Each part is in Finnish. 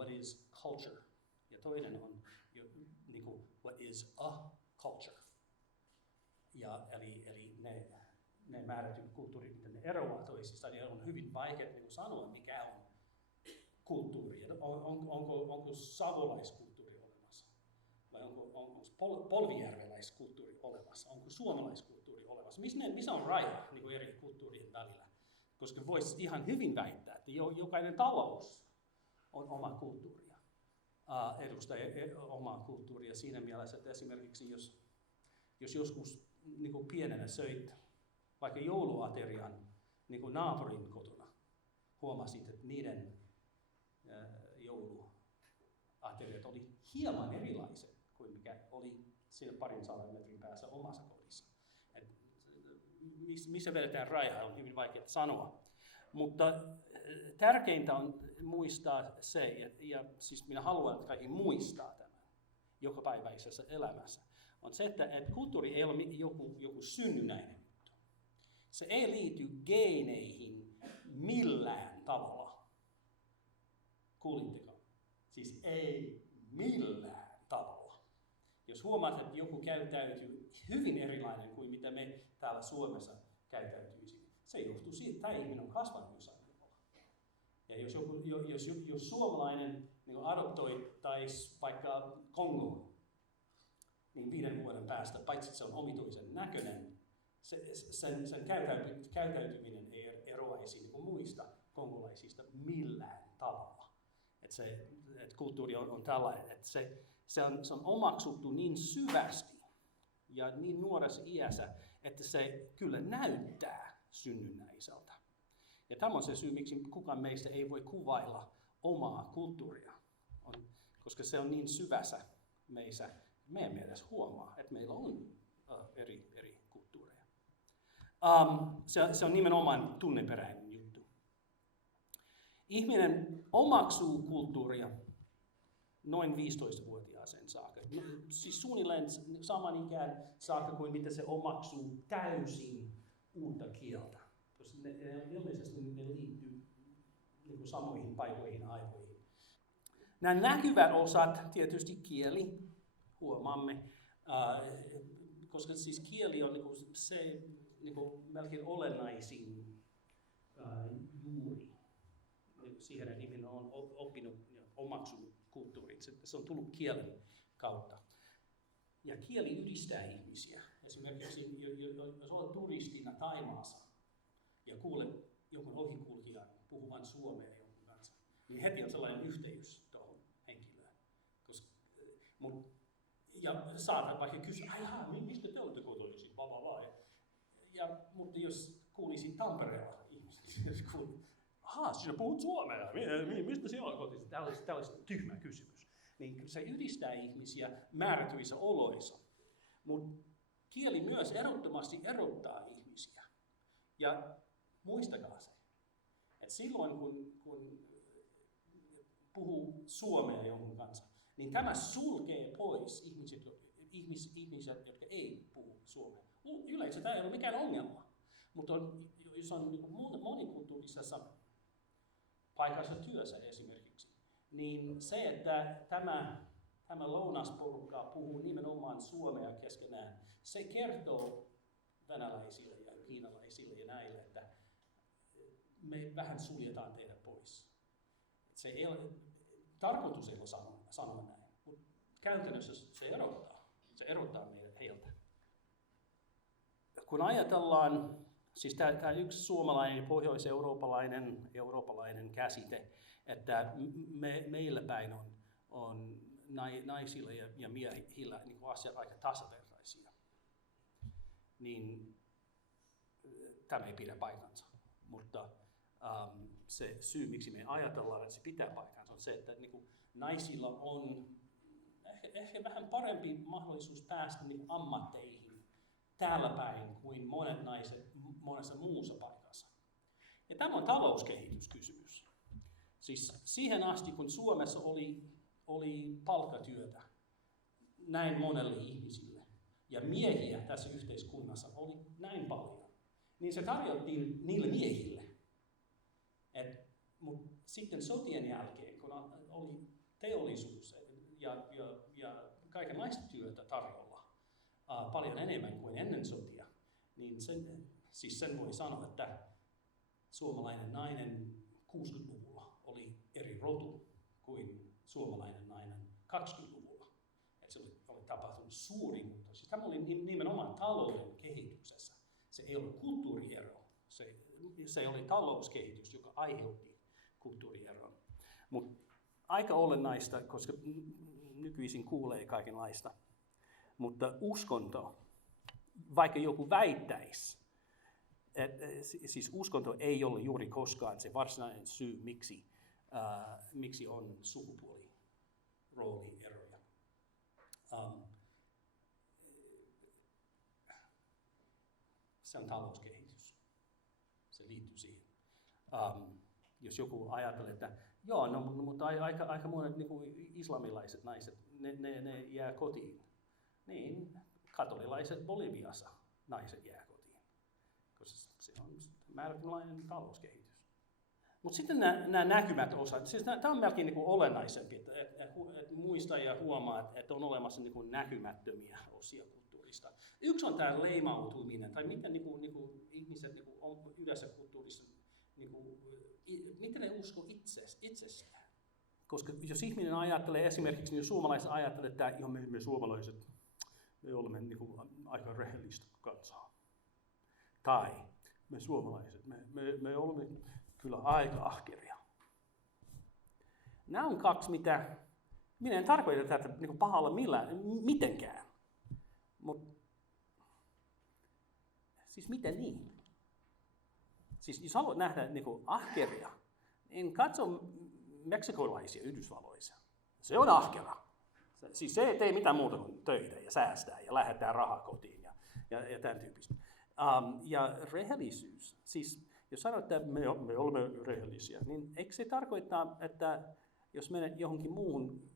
what is culture, ja toinen on niin kuin, what is a culture. Ja, eli ne määrätyt kulttuurit, miten ne eroavat toisistaan, niin on hyvin vaikea niin sanoa, mikä on kulttuuri. Onko savolaiskulttuuri olemassa? Vai onko polvijärveläiskulttuuri olemassa? Onko suomalaiskulttuuri olemassa? Missä on raja niin kuin eri kulttuurien välillä? Koska voisi ihan hyvin väittää, että jokainen talous on oma kulttuuria, edustaa omaa kulttuuria siinä mielessä, että esimerkiksi jos joskus niin kuin pienenä söit vaikka jouluaterian niin kuin naapurin kotona, huomasit, että niiden jouluateriat oli hieman erilaiset kuin mikä oli siinä 200 metrin päässä omassa kodissa. Et missä vedetään raja on hyvin vaikea sanoa. Mutta tärkeintä on muistaa se, ja siis minä haluan, että kaikki muistaa tämän jokapäiväisessä elämässä, on se, että kulttuuri ei ole joku synnynnäinen juttu. Se ei liity geeneihin millään tavalla. Kuulitteko? Siis ei millään tavalla. Jos huomaat, että joku käyttäytyy hyvin erilainen kuin mitä me täällä Suomessa käyttäytyisi, se johtuu siitä, että tämä ihminen on kasvanut jossain tavalla. Ja jos suomalainen niin adoptoitaisi vaikka Kongoon, niin 5 vuoden päästä, paitsi että se on omituisen näköinen, sen käyttäytyminen ei eroaisi niin kuin muista kongolaisista millään tavalla. Et kulttuuri on tällainen, että se on omaksuttu niin syvästi ja niin nuoressa iässä, että se kyllä näyttää synnynnäiseltä. Ja tämä on se syy, miksi kukaan meistä ei voi kuvailla omaa kulttuuria, koska se on niin syvässä meissä. Me emme edes huomaa, että meillä on eri kulttuureja. Se on nimenomaan tunneperäinen juttu. Ihminen omaksuu kulttuuria noin 15-vuotiaaseen saakka. Siis suunnilleen saman ikään saakka kuin mitä se omaksuu täysin uutta kieltä. Koska ilmeisesti ne liittyy niin samoihin paikoihin aivoihin. Nämä näkyvät osat, tietysti kieli, huomaamme, koska siis kieli on se melkein olennaisin juuri siihen, että ihminen on oppinut ja omaksunut kulttuurin. Se on tullut kielen kautta. Ja kieli yhdistää ihmisiä. Esimerkiksi jos olet turistina Thaimaassa ja kuulet jonkun ohikulkijan puhuvan suomea jonkun kanssa, niin heti on sellainen yhteys tuohon henkilöön. Ja saatat vaikka kysyä, mistä te olette kotoisin, mutta jos kuulisin Tampereella ihmiset, sinä puhut suomea, mistä sinä olet kotoisin? Tällainen tyhmä kysymys. Niin se yhdistää ihmisiä määrätyissä oloissa, mutta kieli myös ehdottomasti erottaa ihmisiä. Ja muistakaa se, että silloin kun puhuu suomea jonkun kanssa, niin tämä sulkee pois ihmiset, jotka ei puhu suomea. Yleensä tämä ei ole mikään ongelma, mutta jos on niin monikulttuurisessa paikassa työssä esimerkiksi, niin se, että tämä lounasporukka puhuu nimenomaan suomea keskenään, se kertoo venäläisille ja kiinalaisille ja näille, että me vähän suljetaan teidät pois. Se ei ole, tarkoitus ei ole sanoa näin, mutta käytännössä se erottaa meidät heiltä. Kun ajatellaan, siis tämä yksi suomalainen, pohjois-eurooppalainen käsite, että meillä päin on naisilla ja miehillä niin asiat aika tasavertaisia, niin tämä ei pidä paikkansa. Mutta se syy, miksi me ajatellaan, että se pitää paikkansa, on se, että niin naisilla on ehkä vähän parempi mahdollisuus päästä niin ammatteihin täällä päin kuin monet naiset monessa muussa paikassa. Ja tämä on talouskehityskysymys. Siis siihen asti, kun Suomessa oli palkkatyötä näin monelle ihmisille ja miehiä tässä yhteiskunnassa oli näin paljon, niin se tarjottiin niille miehille. Mutta sitten sotien jälkeen, kun oli teollisuus ja kaikenlaista työtä tarjolla paljon enemmän kuin ennen sotia, niin sen voi sanoa, että suomalainen nainen 60-luvulla oli eri rotu kuin suomalainen nainen 20-luvulla. Että se oli tapahtunut suuri muutos. Siis tämä oli nimenomaan talouden kehityksessä. Se ei ollut kulttuuriero, se oli talouskehitys, joka aiheutti kulttuurieron. Mutta aika olennaista, koska nykyisin kuulee kaikenlaista. Mutta uskonto, vaikka joku väittäisi, siis uskonto ei ole juuri koskaan se varsinainen syy, miksi on sukupuoliroolieroja. Se on talouskehitys. Se liittyy siihen. Jos joku ajattelee, että joo, no, mutta aika monet niin kuin islamilaiset naiset, ne jää kotiin. Niin, katolilaiset Boliviassa naiset jää kotiin, koska se on määrätynlainen talouskehitys. Mutta sitten nämä näkymät osat, siis tämä on melkein niin kuin olennaisempi, että muistaa ja huomaa, että on olemassa niin kuin näkymättömiä osia kulttuurista. Yksi on tämä leimautuminen, tai miten niin kuin ihmiset niin kuin on yhdessä kulttuurissa, niin kuin, miten ne usko itsestään. Koska jos ihminen ajattelee, esimerkiksi niin suomalaiset ajattelee, että me suomalaiset, me olemme niin kuin aika rehellistä kansaa. Tai me suomalaiset, me olemme kyllä aika ahkeria. Nämä on kaksi, mitä minä en tarkoita tätä niin pahalla mitenkään. Mutta siis miten niin? Siis jos haluat nähdä niin ahkeria, niin katso meksikolaisia Yhdysvalloissa. Se on ahkera. Siis se ei tee mitään muuta kuin töitä ja säästää ja lähettää rahaa kotiin ja tämän tyyppistä. Ja rehellisyys, siis jos sanoo, että me olemme rehellisiä, niin eikö se tarkoita, että jos menet johonkin muuhun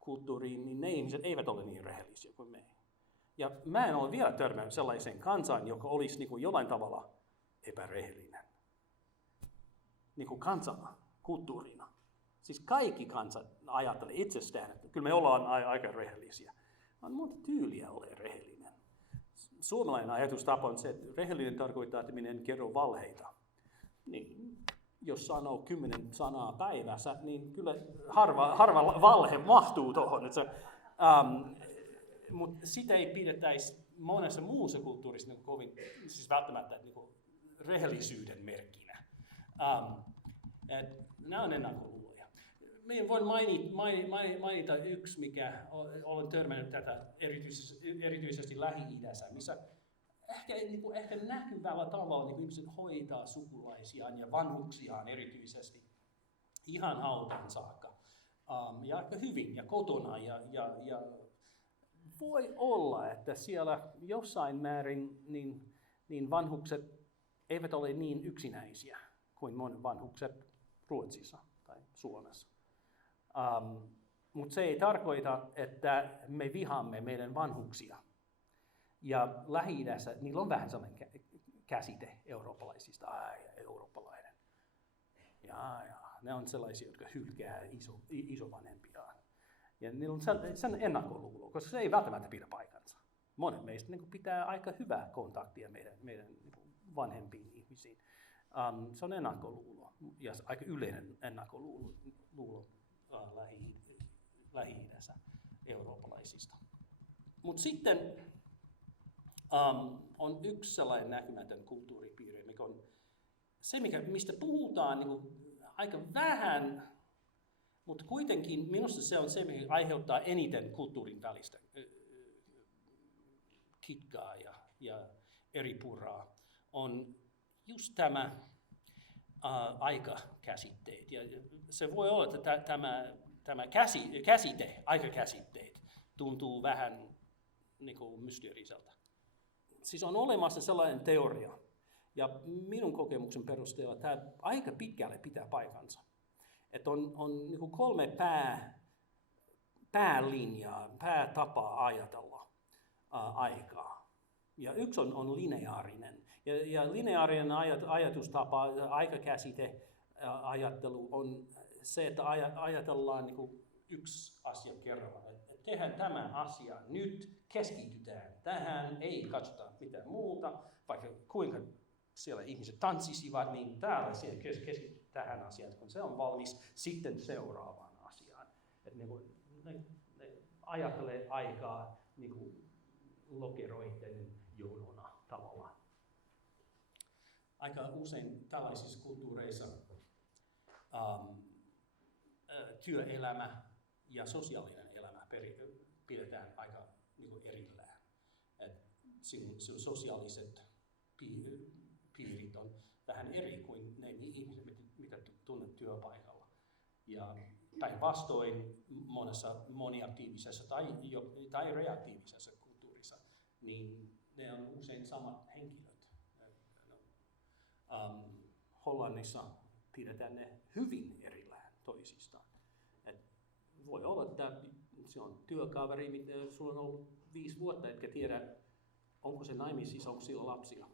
kulttuuriin, niin ne ihmiset eivät ole niin rehellisiä kuin me. Ja mä en ole vielä törmännyt sellaiseen kansaan, joka olisi niin kuin jollain tavalla epärehellinen. Niin kuin kansana, kulttuurina. Siis kaikki kansat ajattelee itsestään, että kyllä me ollaan aika rehellisiä. On monta tyyliä ole rehellinen. Suomalainen ajatustapa on se, että rehellinen tarkoittaa, että minä en kerro valheita. Niin, jos sanoo 10 sanaa päivässä, niin kyllä harva valhe mahtuu tuohon. Mutta sitä ei pidettäisi monessa muussa kulttuurissa niin kovin, siis välttämättä niin kuin rehellisyyden merkkinä. Nämä on ennakkoluuloja. Minä voin mainita yksi, mikä olen törmännyt tätä erityisesti Lähi-idässä, missä ehkä näkyvällä tavalla niin ihmiset hoitaa sukulaisiaan ja vanhuksiaan erityisesti ihan hautaan saakka. Ja aika hyvin ja kotona. Ja voi olla, että siellä jossain määrin niin vanhukset eivät ole niin yksinäisiä kuin monet vanhukset Ruotsissa tai Suomessa. Mutta se ei tarkoita, että me vihaamme meidän vanhuksia. Ja Lähi-idässä niillä on vähän sellainen käsite eurooppalaisista. Eurooppalainen. Ja ne on sellaisia, jotka hylkää isovanhempiaan. Ja niillä on sen ennakkoluulo, koska se ei välttämättä pidä paikkansa. Monet meistä niin pitää aika hyvää kontaktia meidän niin vanhempiin ihmisiin. Se on ennakkoluulo ja aika yleinen ennakkoluulo Lähi-idässä eurooppalaisista. Mutta sitten on yksi sellainen näkymätön kulttuuripiirre, mikä on se, mistä puhutaan niin kuin aika vähän, mutta kuitenkin minusta se on se, mikä aiheuttaa eniten kulttuurin välistä kitkaa ja eripuraa, on just tämä aikakäsitteet. Ja se voi olla, että tämä käsite, aikakäsitteet, tuntuu vähän niin kuin mysteeriseltä. Siis on olemassa sellainen teoria, ja minun kokemuksen perusteella tämä aika pitkälle pitää paikkansa. Että on niin kuin 3 päälinjaa, päätapaa ajatella aikaa. Ja yksi on lineaarinen. Ja lineaarinen ajatustapa, aikakäsite, ajattelu on se, että ajatellaan niin kuin yksi asia kerrallaan, että tehdään tämä asia nyt, keskitytään tähän, ei katsota mitään muuta, vaikka kuinka siellä ihmiset tanssisivat, niin täällä siellä keskitytään tähän asiaan, kun se on valmis, sitten seuraavaan asiaan. Että ne ajattelee aikaa niin kuin lokeroiden jonona tavallaan. Aika usein tällaisissa kulttuureissa työelämä ja sosiaalinen elämä pidetään aika niin kuin erillään. Sinun sosiaaliset piirit on vähän eri kuin ne ihmiset, mitä tunnet työpaikalla. Ja päinvastoin monessa moniaktiivisessa tai reaktiivisessa kulttuurissa, niin ne on usein samat henkilöt. Hollannissa pidetään ne hyvin erillään toisistaan. Voi olla, että se on työkaveri, mitä sulla on ollut 5 vuotta, etkä tiedä, onko se naimisissa, onko sillä lapsia.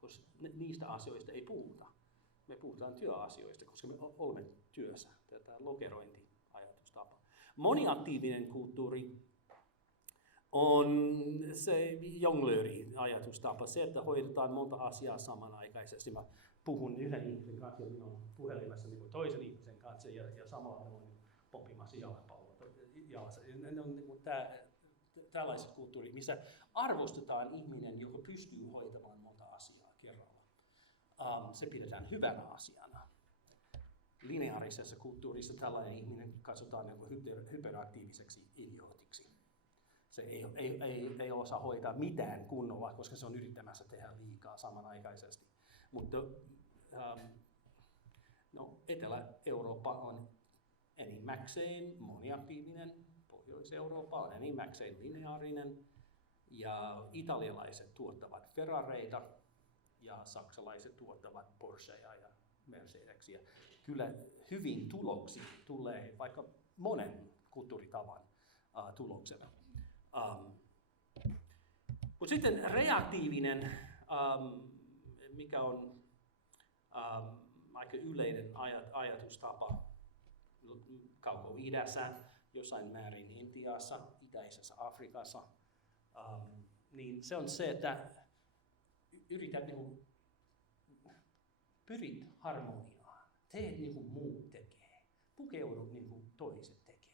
Koska niistä asioista ei puhuta. Me puhutaan työasioista, koska me olemme työssä. Tätä lokerointiajatustapa. Moniaktiivinen kulttuuri on se jonglööri-ajatustapa. Se, että hoidetaan monta asiaa samanaikaisesti. Mä puhun yhden ihmisen kanssa ja minä olen puhelimessa niin toisen ihmisen kanssa ja samalla me olen pompimassa jalkapalloa jalassa. Ne on niin tällaiset kulttuurit, missä arvostetaan ihminen, joka pystyy hoitamaan monta asiaa kerralla. Se pidetään hyvänä asiana. Lineaarisessa kulttuurissa tällainen ihminen katsotaan hyperaktiiviseksi idiootiksi. Se ei osaa hoitaa mitään kunnolla, koska se on yrittämässä tehdä liikaa samanaikaisesti. Mutta Etelä-Eurooppa on enimmäkseen moniaktiivinen, Pohjois-Eurooppa on enimmäkseen lineaarinen, ja italialaiset tuottavat Ferrareita, ja saksalaiset tuottavat Porscheja ja Mercedeksiä. Kyllä hyvin tuloksi tulee vaikka monen kulttuuritavan tuloksena. Mutta sitten reaktiivinen, mikä on aika yleinen ajatustapa Kauko-idässä, jossain määrin Intiassa, itäisessä Afrikassa, niin se on se, että yrität pyrit harmoniaan, teet niin kuin muut tekee, pukeudut niin kuin toiset tekee.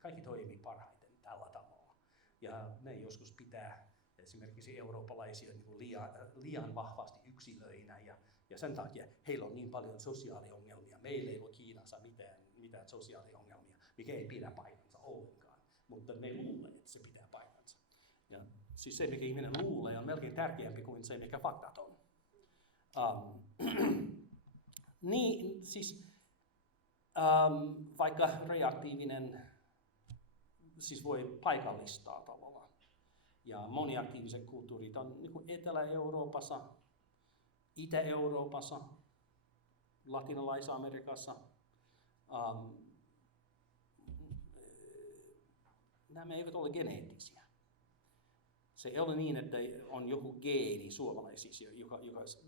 Kaikki toimii parhaiten tällä tavalla. Ja ne joskus pitää esimerkiksi eurooppalaisia niin kuin liian vahvasti yksilöinä ja sen takia heillä on niin paljon sosiaaliongelmia. Meillä ei ole Kiinassa mitään sosiaaliongelmia, mikä ei pidä paikkansa ollenkaan. Mutta me luulee, että se pitää paikkansa. Ja siis se, mikä ihminen luulee, on melkein tärkeämpi kuin se, mikä faktat on. Niin, siis vaikka reaktiivinen siis voi paikallistaa tavallaan. Ja moniaktiiviset kulttuurit on niin kuin Etelä-Euroopassa, Itä-Euroopassa, Latinalais-Amerikassa. Nämä eivät ole geneettisiä. Se ei ole niin, että on joku geeni suomalaisissa, joka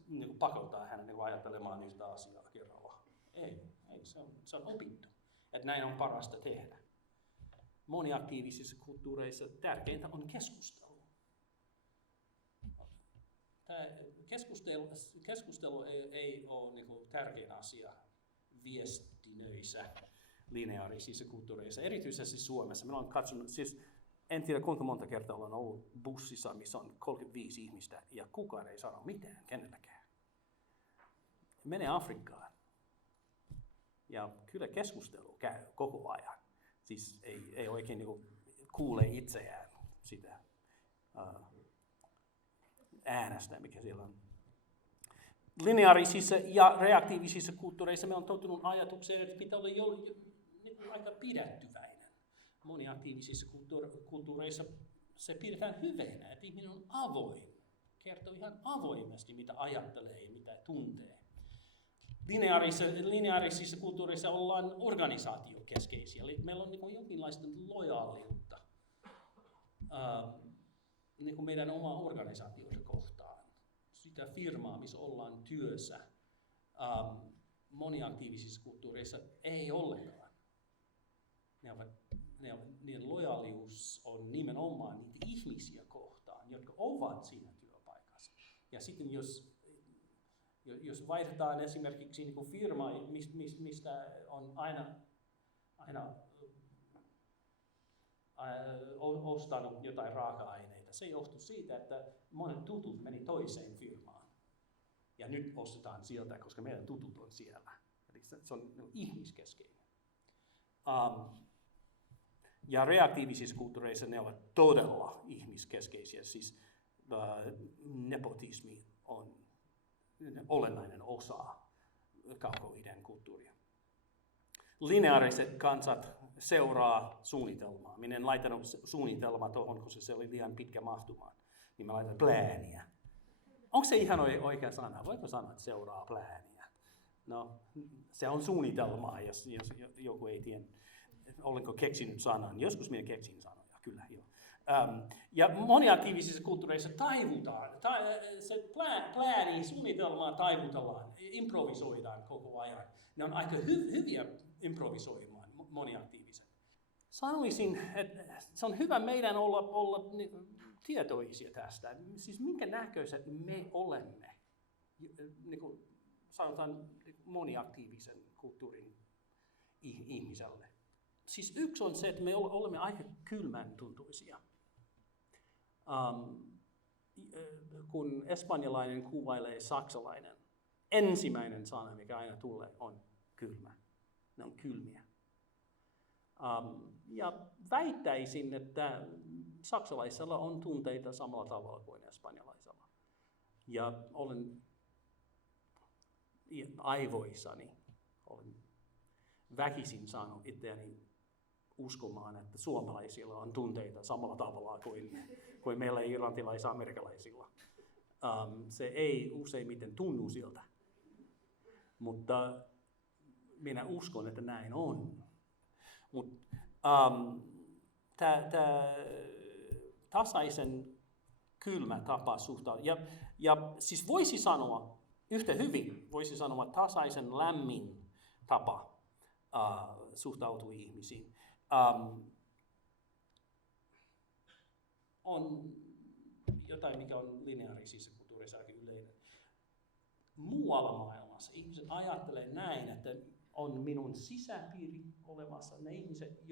niin pakottaa hänet niin ajattelemaan niistä asiaa kerrallaan. Ei, se on opittu. Että näin on parasta tehdä. Moniaktiivisissa kulttuureissa tärkeintä on keskustelu. Keskustelu ei ole niin kuin tärkein asia viestinöissä lineaarisissa kulttuureissa, erityisesti Suomessa. Minä olen katsonut, siis en tiedä kuinka monta kertaa olen ollut bussissa, missä on 35 ihmistä ja kukaan ei sano mitään kenelläkään. Mene Afrikkaan ja kyllä keskustelu käy koko ajan. Siis ei oikein niin kuule itseään sitä äänestä, mikä siellä on. Lineaarisissa ja reaktiivisissa kulttuureissa me on tottunut ajatukseen, että pitää olla niin aika pidättyväinen. Moniaktiivisissa kulttuureissa se pidetään hyvänä, että ihminen on avoin, kertoo ihan avoimesti, mitä ajattelee ja mitä tuntee. Lineaarisissa kulttuureissa ollaan organisaatiokeskeisiä, eli meillä on niin jonkinlaista lojaaliutta niin meidän omaa organisaatiota kohtaan, sitä firmaa, missä ollaan työssä. moniaktiivisissa kulttuureissa ei ollenkaan. Niiden lojaalius on nimenomaan niitä ihmisiä kohtaan, jotka ovat siinä työpaikassa. Ja sitten jos vaihdetaan esimerkiksi niin kuin firma, mistä on aina ostanut jotain raaka-aineita, se johtuu siitä, että monet tutut meni toiseen firmaan. Ja nyt ostetaan sieltä, koska meidän tutut on siellä. Eli se on ihmiskeskeinen. Ja reaktiivisissa kulttuureissa ne ovat todella ihmiskeskeisiä. Siis nepotismi on olennainen osa Kauko-idän kulttuuria. Lineaariset kansat seuraa suunnitelmaa. Minä en laittanut suunnitelmaa tuohon, koska se oli liian pitkä mahtumaan. Niin mä laitan plääniä. Onko se ihan oikea sana? Voiko sanoa, että seuraa plääniä? No, se on suunnitelmaa, jos joku ei tiedä, olenko keksinyt sanan. Joskus minä keksin sanoja, kyllä joo. Ja moniaktiivisissa kulttuureissa taivutaan. Se plääni, suunnitelmaa taivutellaan, improvisoidaan koko ajan. Ne on aika hyviä improvisoimaan, moniaktiiviset. Sanoisin, että se on hyvä meidän olla tietoisia tästä. Siis minkä näköiset me olemme, niin kuin sanotaan moniaktiivisen kulttuurin ihmiselle. Siis yksi on se, että me olemme aika kylmän tuntuisia. Kun espanjalainen kuvailee saksalainen, ensimmäinen sana, mikä aina tulee, on kylmä. Ne on kylmiä. Ja väittäisin, että saksalaisella on tunteita samalla tavalla kuin espanjalaisella. Ja olen aivoissani, olen väkisin saanut itseäni uskomaan, että suomalaisilla on tunteita samalla tavalla kuin meillä irlantilais-amerikkalaisilla. Se ei useimmiten tunnu siltä, mutta minä uskon, että näin on. Tämä tasaisen kylmä tapa suhtautua, ja siis voisi sanoa yhtä hyvin, voisi sanoa tasaisen lämmin tapa suhtautua ihmisiin. On jotain, mikä on lineaarisissa kulttuureissa aika yleinen. Muualla maailmassa ihmiset ajattelee näin, että on minun sisäpiiri olemassa, ne ihmiset,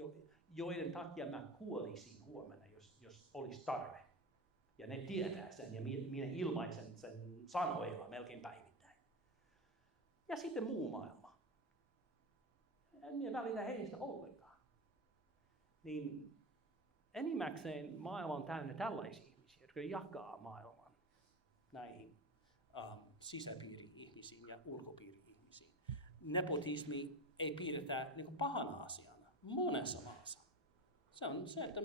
joiden takia mä kuolisin huomenna, jos olisi tarve. Ja ne tietää sen, ja minä ilmaisen sen sanoilla melkein päivittäin. Ja sitten muu maailma. En minä välitä heistä ollenkaan. Niin enimmäkseen maailma on täynnä tällaisia ihmisiä, jotka jakaa maailman näihin sisäpiiri-ihmisiin ja ulkopiiri-ihmisiin. Nepotismi ei pidetä niin kuin pahana asiana monessa maassa. Se on se, että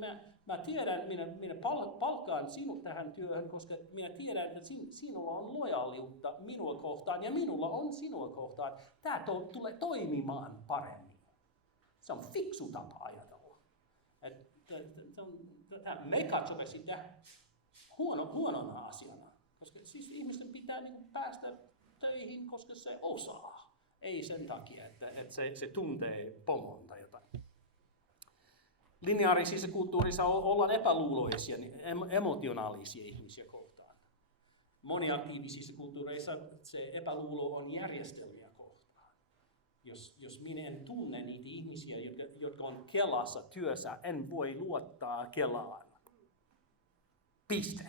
mä tiedän, minä palkkaan sinut tähän työhön, koska minä tiedän, että sinulla on lojaaliutta minua kohtaan ja minulla on sinua kohtaan. Tämä tulee toimimaan paremmin. Se on fiksu tapa ajatella. Me katsomme sitä huonona asiana, koska siis ihmisten pitää niin päästä töihin, koska se osaa. Ei sen takia, että se tuntee pomon tai jotain. Lineaarisissa kulttuurissa ollaan epäluuloisia, emotionaalisia ihmisiä kohtaan. Moniaktiivisissa kulttuureissa se epäluulo on järjestelmiä kohtaan. Jos minä en tunne niitä ihmisiä, jotka on Kelassa työssä, en voi luottaa Kelaan. Piste.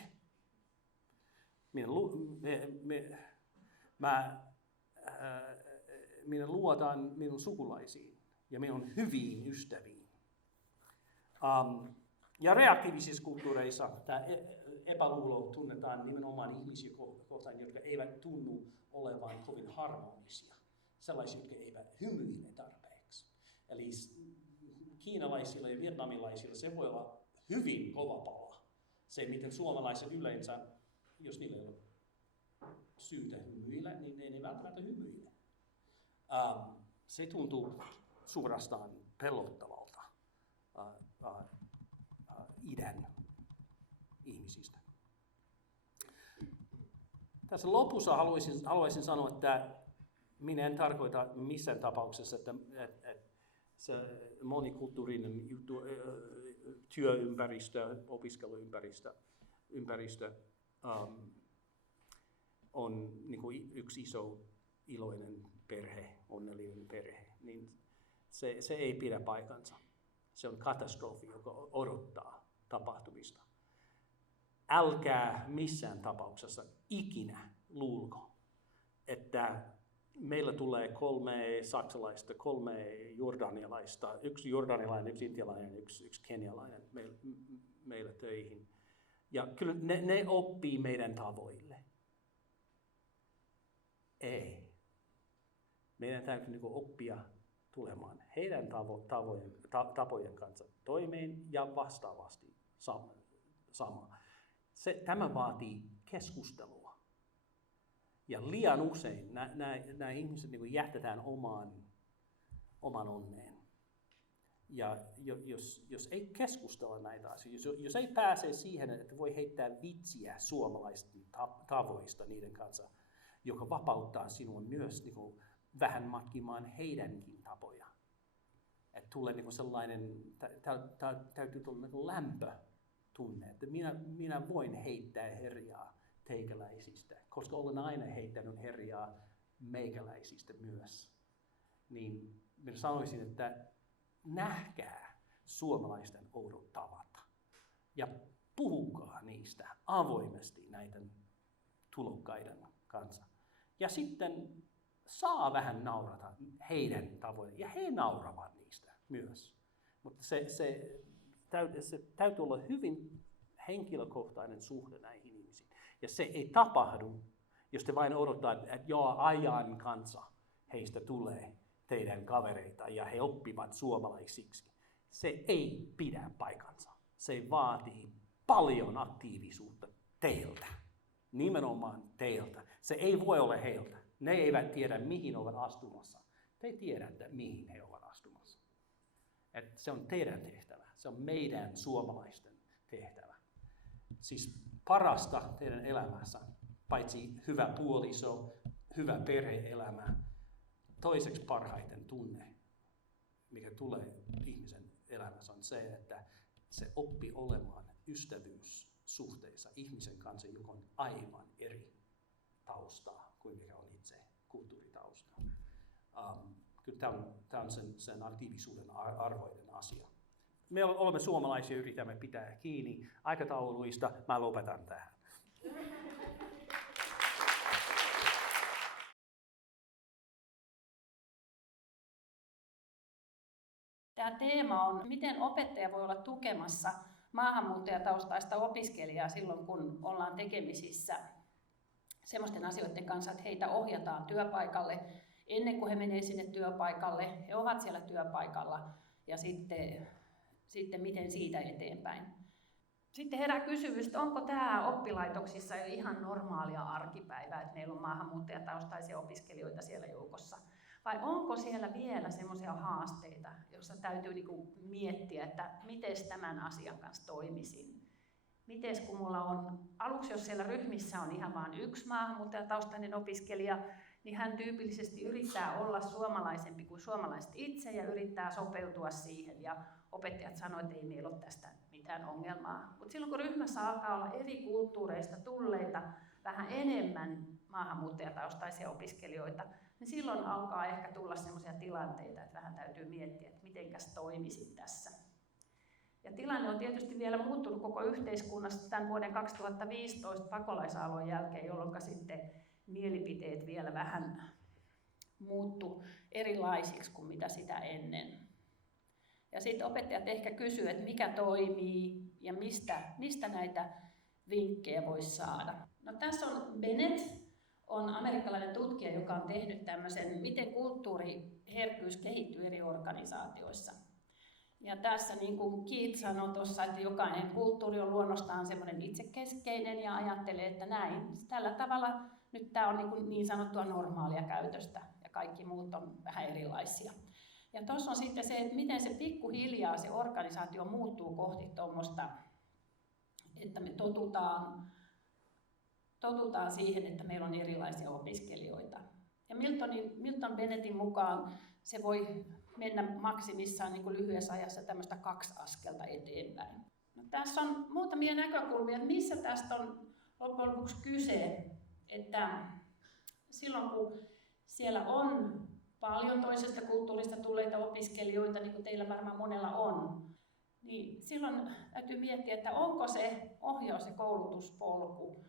Minä luotan minun sukulaisiin ja minun hyviin ystäviin. Ja reaktiivisissa kulttuureissa tämä epäluulo tunnetaan nimenomaan ihmisiä kohtaan, jotka eivät tunnu olevan kovin harmonisia. Sellaisia, jotka eivät hymyile tarpeeksi. Eli kiinalaisilla ja vietnamilaisilla se voi olla hyvin kova pala. Se, miten suomalaiset yleensä, jos niillä ei ole syytä hymyillä, niin ei ne välttämättä hymyile. Se tuntuu suorastaan pelottavalta idän ihmisistä. Tässä lopussa haluaisin sanoa, että minä en tarkoita missään tapauksessa, että se monikulttuurinen työympäristö, opiskeluympäristö on niin kuin yksi iso iloinen perhe, onnellinen perhe, niin se ei pidä paikansa. Se on katastrofi, joka odottaa tapahtumista. Älkää missään tapauksessa ikinä luulko, että meillä tulee 3 saksalaista, 3 jordanialaista, 1 jordanilainen, 1 intialainen, 1 kenialainen meillä töihin. Ja kyllä ne oppii meidän tavoille. Ei. Meidän täytyy oppia tulemaan heidän tapojen kanssa toimeen ja vastaavasti sama. Tämä vaatii keskustelua. Ja liian usein nämä ihmiset jätetään oman onneen. Ja jos ei keskustella näitä asioita, jos ei pääse siihen, että voi heittää vitsiä suomalaisten tavoista niiden kanssa, joka vapauttaa sinua myös vähän matkimaan heidänkin tapoja. Että tulee sellainen, täytyy tulla lämpötunne, että minä voin heittää herjaa teikäläisistä, koska olen aina heittänyt herjaa meikäläisistä myös. Niin minä sanoisin, että nähkää suomalaisten oudot tavat ja puhukaa niistä avoimesti näiden tulokkaiden kanssa. Ja sitten saa vähän naurata heidän tavoin, ja he nauravat niistä myös. Mutta se täytyy olla hyvin henkilökohtainen suhde näihin ihmisiin. Ja se ei tapahdu, jos te vain odottaa, että ajan kanssa heistä tulee teidän kavereita ja he oppivat suomalaisiksi. Se ei pidä paikansa. Se vaatii paljon aktiivisuutta teiltä. Nimenomaan teiltä. Se ei voi olla heiltä. Ne eivät tiedä, mihin ovat astumassa. Te tiedätte, mihin he ovat astumassa. Et se on teidän tehtävä. Se on meidän suomalaisten tehtävä. Siis parasta teidän elämässä, paitsi hyvä puoliso, hyvä perhe-elämä, toiseksi parhaiten tunne, mikä tulee ihmisen elämässä, on se, että se oppii olemaan ystävyyssuhteissa ihmisen kanssa, joka on aivan eri taustaa kuin mikä on itse kulttuuritausta. Kyllä tämä on sen aktiivisuuden arvoinen asia. Me olemme suomalaisia, yritämme pitää kiinni aikatauluista. Mä lopetan tähän. Tämä teema on, miten opettaja voi olla tukemassa maahanmuuttajataustaista opiskelijaa silloin, kun ollaan tekemisissä semmoisten asioiden kanssa, että heitä ohjataan työpaikalle ennen kuin he menevät sinne työpaikalle. He ovat siellä työpaikalla ja sitten miten siitä eteenpäin. Sitten herää kysymys, että onko tämä oppilaitoksissa jo ihan normaalia arkipäivää, että meillä on maahanmuuttajataustaisia opiskelijoita siellä joukossa. Vai onko siellä vielä semmoisia haasteita, joissa täytyy miettiä, että miten tämän asian kanssa toimisin? Miten kun mulla on, aluksi jos siellä ryhmissä on ihan vain yksi maahanmuuttajataustainen opiskelija, niin hän tyypillisesti yrittää olla suomalaisempi kuin suomalaiset itse ja yrittää sopeutua siihen. Ja opettajat sanoivat, että ei meillä ole tästä mitään ongelmaa. Mutta silloin kun ryhmässä alkaa olla eri kulttuureista tulleita vähän enemmän maahanmuuttajataustaisia opiskelijoita, niin silloin alkaa ehkä tulla sellaisia tilanteita, että vähän täytyy miettiä, että mitenkäs toimisin tässä. Ja tilanne on tietysti vielä muuttunut koko yhteiskunnassa tämän vuoden 2015 pakolaisaallon jälkeen, jolloin sitten mielipiteet vielä vähän muuttu erilaisiksi kuin mitä sitä ennen. Ja sitten opettajat ehkä kysyvät, että mikä toimii ja mistä näitä vinkkejä voisi saada. No, tässä on Bennett, on amerikkalainen tutkija, joka on tehnyt tämmöisen, miten kulttuuriherkkyys kehittyy eri organisaatioissa. Ja tässä niin kuin Keith sanoi tuossa, että jokainen kulttuuri on luonnostaan semmoinen itsekeskeinen ja ajattelee, että näin, tällä tavalla nyt tämä on niin sanottua normaalia käytöstä ja kaikki muut on vähän erilaisia. Ja tuossa on sitten se, että miten se pikkuhiljaa se organisaatio muuttuu kohti tuommoista, että me totutaan siihen, että meillä on erilaisia opiskelijoita. Ja Milton Bennetin mukaan se voi mennä maksimissaan niin kuin lyhyessä ajassa tämmöistä 2 askelta eteenpäin. No, tässä on muutamia näkökulmia, että missä tästä on loppujen lopuksi kyse, että silloin kun siellä on paljon toisesta kulttuurista tulleita opiskelijoita, niin kuin teillä varmaan monella on, niin silloin täytyy miettiä, että onko se ohjaus- ja koulutuspolku,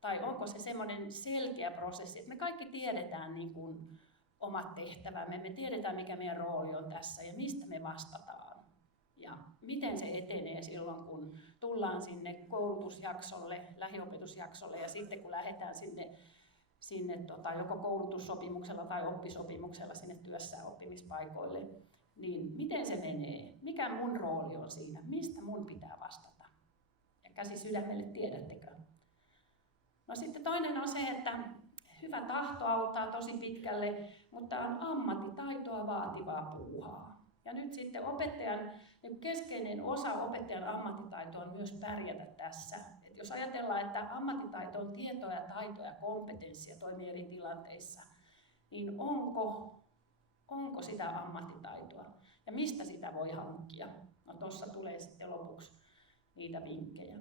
tai onko se semmoinen selkeä prosessi, että me kaikki tiedetään niin kuin omat tehtävämme, me tiedetään mikä meidän rooli on tässä ja mistä me vastataan. Ja miten se etenee silloin, kun tullaan sinne koulutusjaksolle, lähiopetusjaksolle ja sitten kun lähdetään sinne joko koulutussopimuksella tai oppisopimuksella sinne työssäoppimispaikoille, niin miten se menee? Mikä mun rooli on siinä? Mistä mun pitää vastata? Ja käsi sydämelle, tiedättekö? No sitten toinen on se, että hyvä tahto auttaa tosi pitkälle, mutta on ammattitaitoa vaativaa puuhaa. Ja nyt sitten opettajan keskeinen osa opettajan ammattitaitoa on myös pärjätä tässä. Et jos ajatellaan, että ammattitaito on tietoa ja taitoa ja kompetenssia toimii eri tilanteissa, niin onko sitä ammattitaitoa ja mistä sitä voi hankkia? No tuossa tulee sitten lopuksi niitä vinkkejä.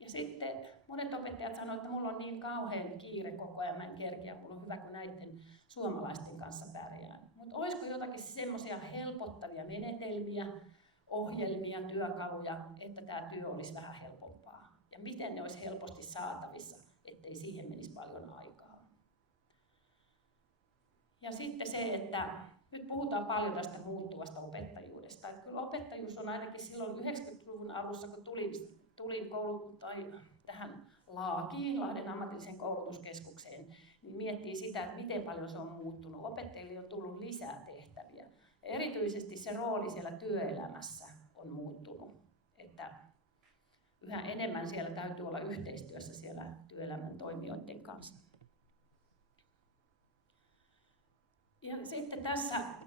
Ja sitten monet opettajat sanoo, että mulla on niin kauhean kiire koko ajan, mä en kerkeä, mulla on hyvä kun näiden suomalaisten kanssa pärjään. Mutta olisiko jotakin semmoisia helpottavia menetelmiä, ohjelmia, työkaluja, että tämä työ olisi vähän helpompaa? Ja miten ne olisi helposti saatavissa, ettei siihen menisi paljon aikaa? Ja sitten se, että nyt puhutaan paljon tästä muuttuvasta opettajuudesta. Että kyllä opettajuus on ainakin silloin 90-luvun alussa, kun tulin tähän Laakiin, Lahden ammatillisen koulutuskeskukseen, niin miettii sitä, että miten paljon se on muuttunut. Opettajille on tullut lisää tehtäviä. Ja erityisesti se rooli siellä työelämässä on muuttunut. Että yhä enemmän siellä täytyy olla yhteistyössä siellä työelämän toimijoiden kanssa. Ja sitten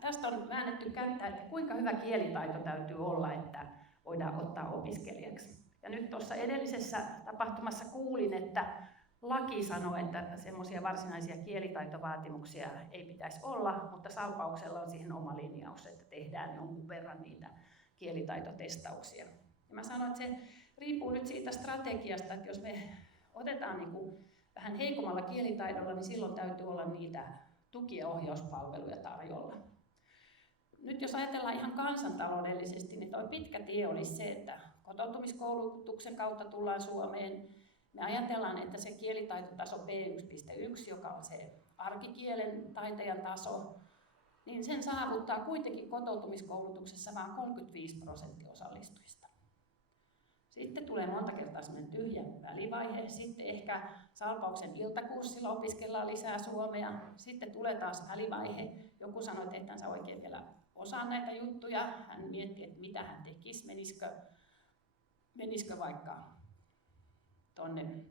tästä on väännetty kättä, että kuinka hyvä kielitaito täytyy olla, että voidaan ottaa opiskelijaksi. Ja nyt tuossa edellisessä tapahtumassa kuulin, että laki sanoo, että semmoisia varsinaisia kielitaitovaatimuksia ei pitäisi olla, mutta Salpauksella on siihen oma linjaus, että tehdään jonkun verran niitä kielitaitotestauksia. Ja mä sanoin, että se riippuu nyt siitä strategiasta, että jos me otetaan niin kuin vähän heikommalla kielitaidolla, niin silloin täytyy olla niitä tuki- ja ohjauspalveluja tarjolla. Nyt jos ajatellaan ihan kansantaloudellisesti, niin tuo pitkä tie olisi se, että kotoutumiskoulutuksen kautta tullaan Suomeen. Me ajatellaan, että se kielitaitotaso B1.1, joka on se arkikielen taitajan taso, niin sen saavuttaa kuitenkin kotoutumiskoulutuksessa vain 35% osallistujista. Sitten tulee monta kertaa sellainen tyhjä välivaihe, sitten ehkä Salpauksen iltakurssilla opiskellaan lisää suomea, sitten tulee taas välivaihe, joku sanoi, että et hän saa oikein vielä osaa näitä juttuja, hän miettii, että mitä hän tekisi, menisikö vaikka tuonne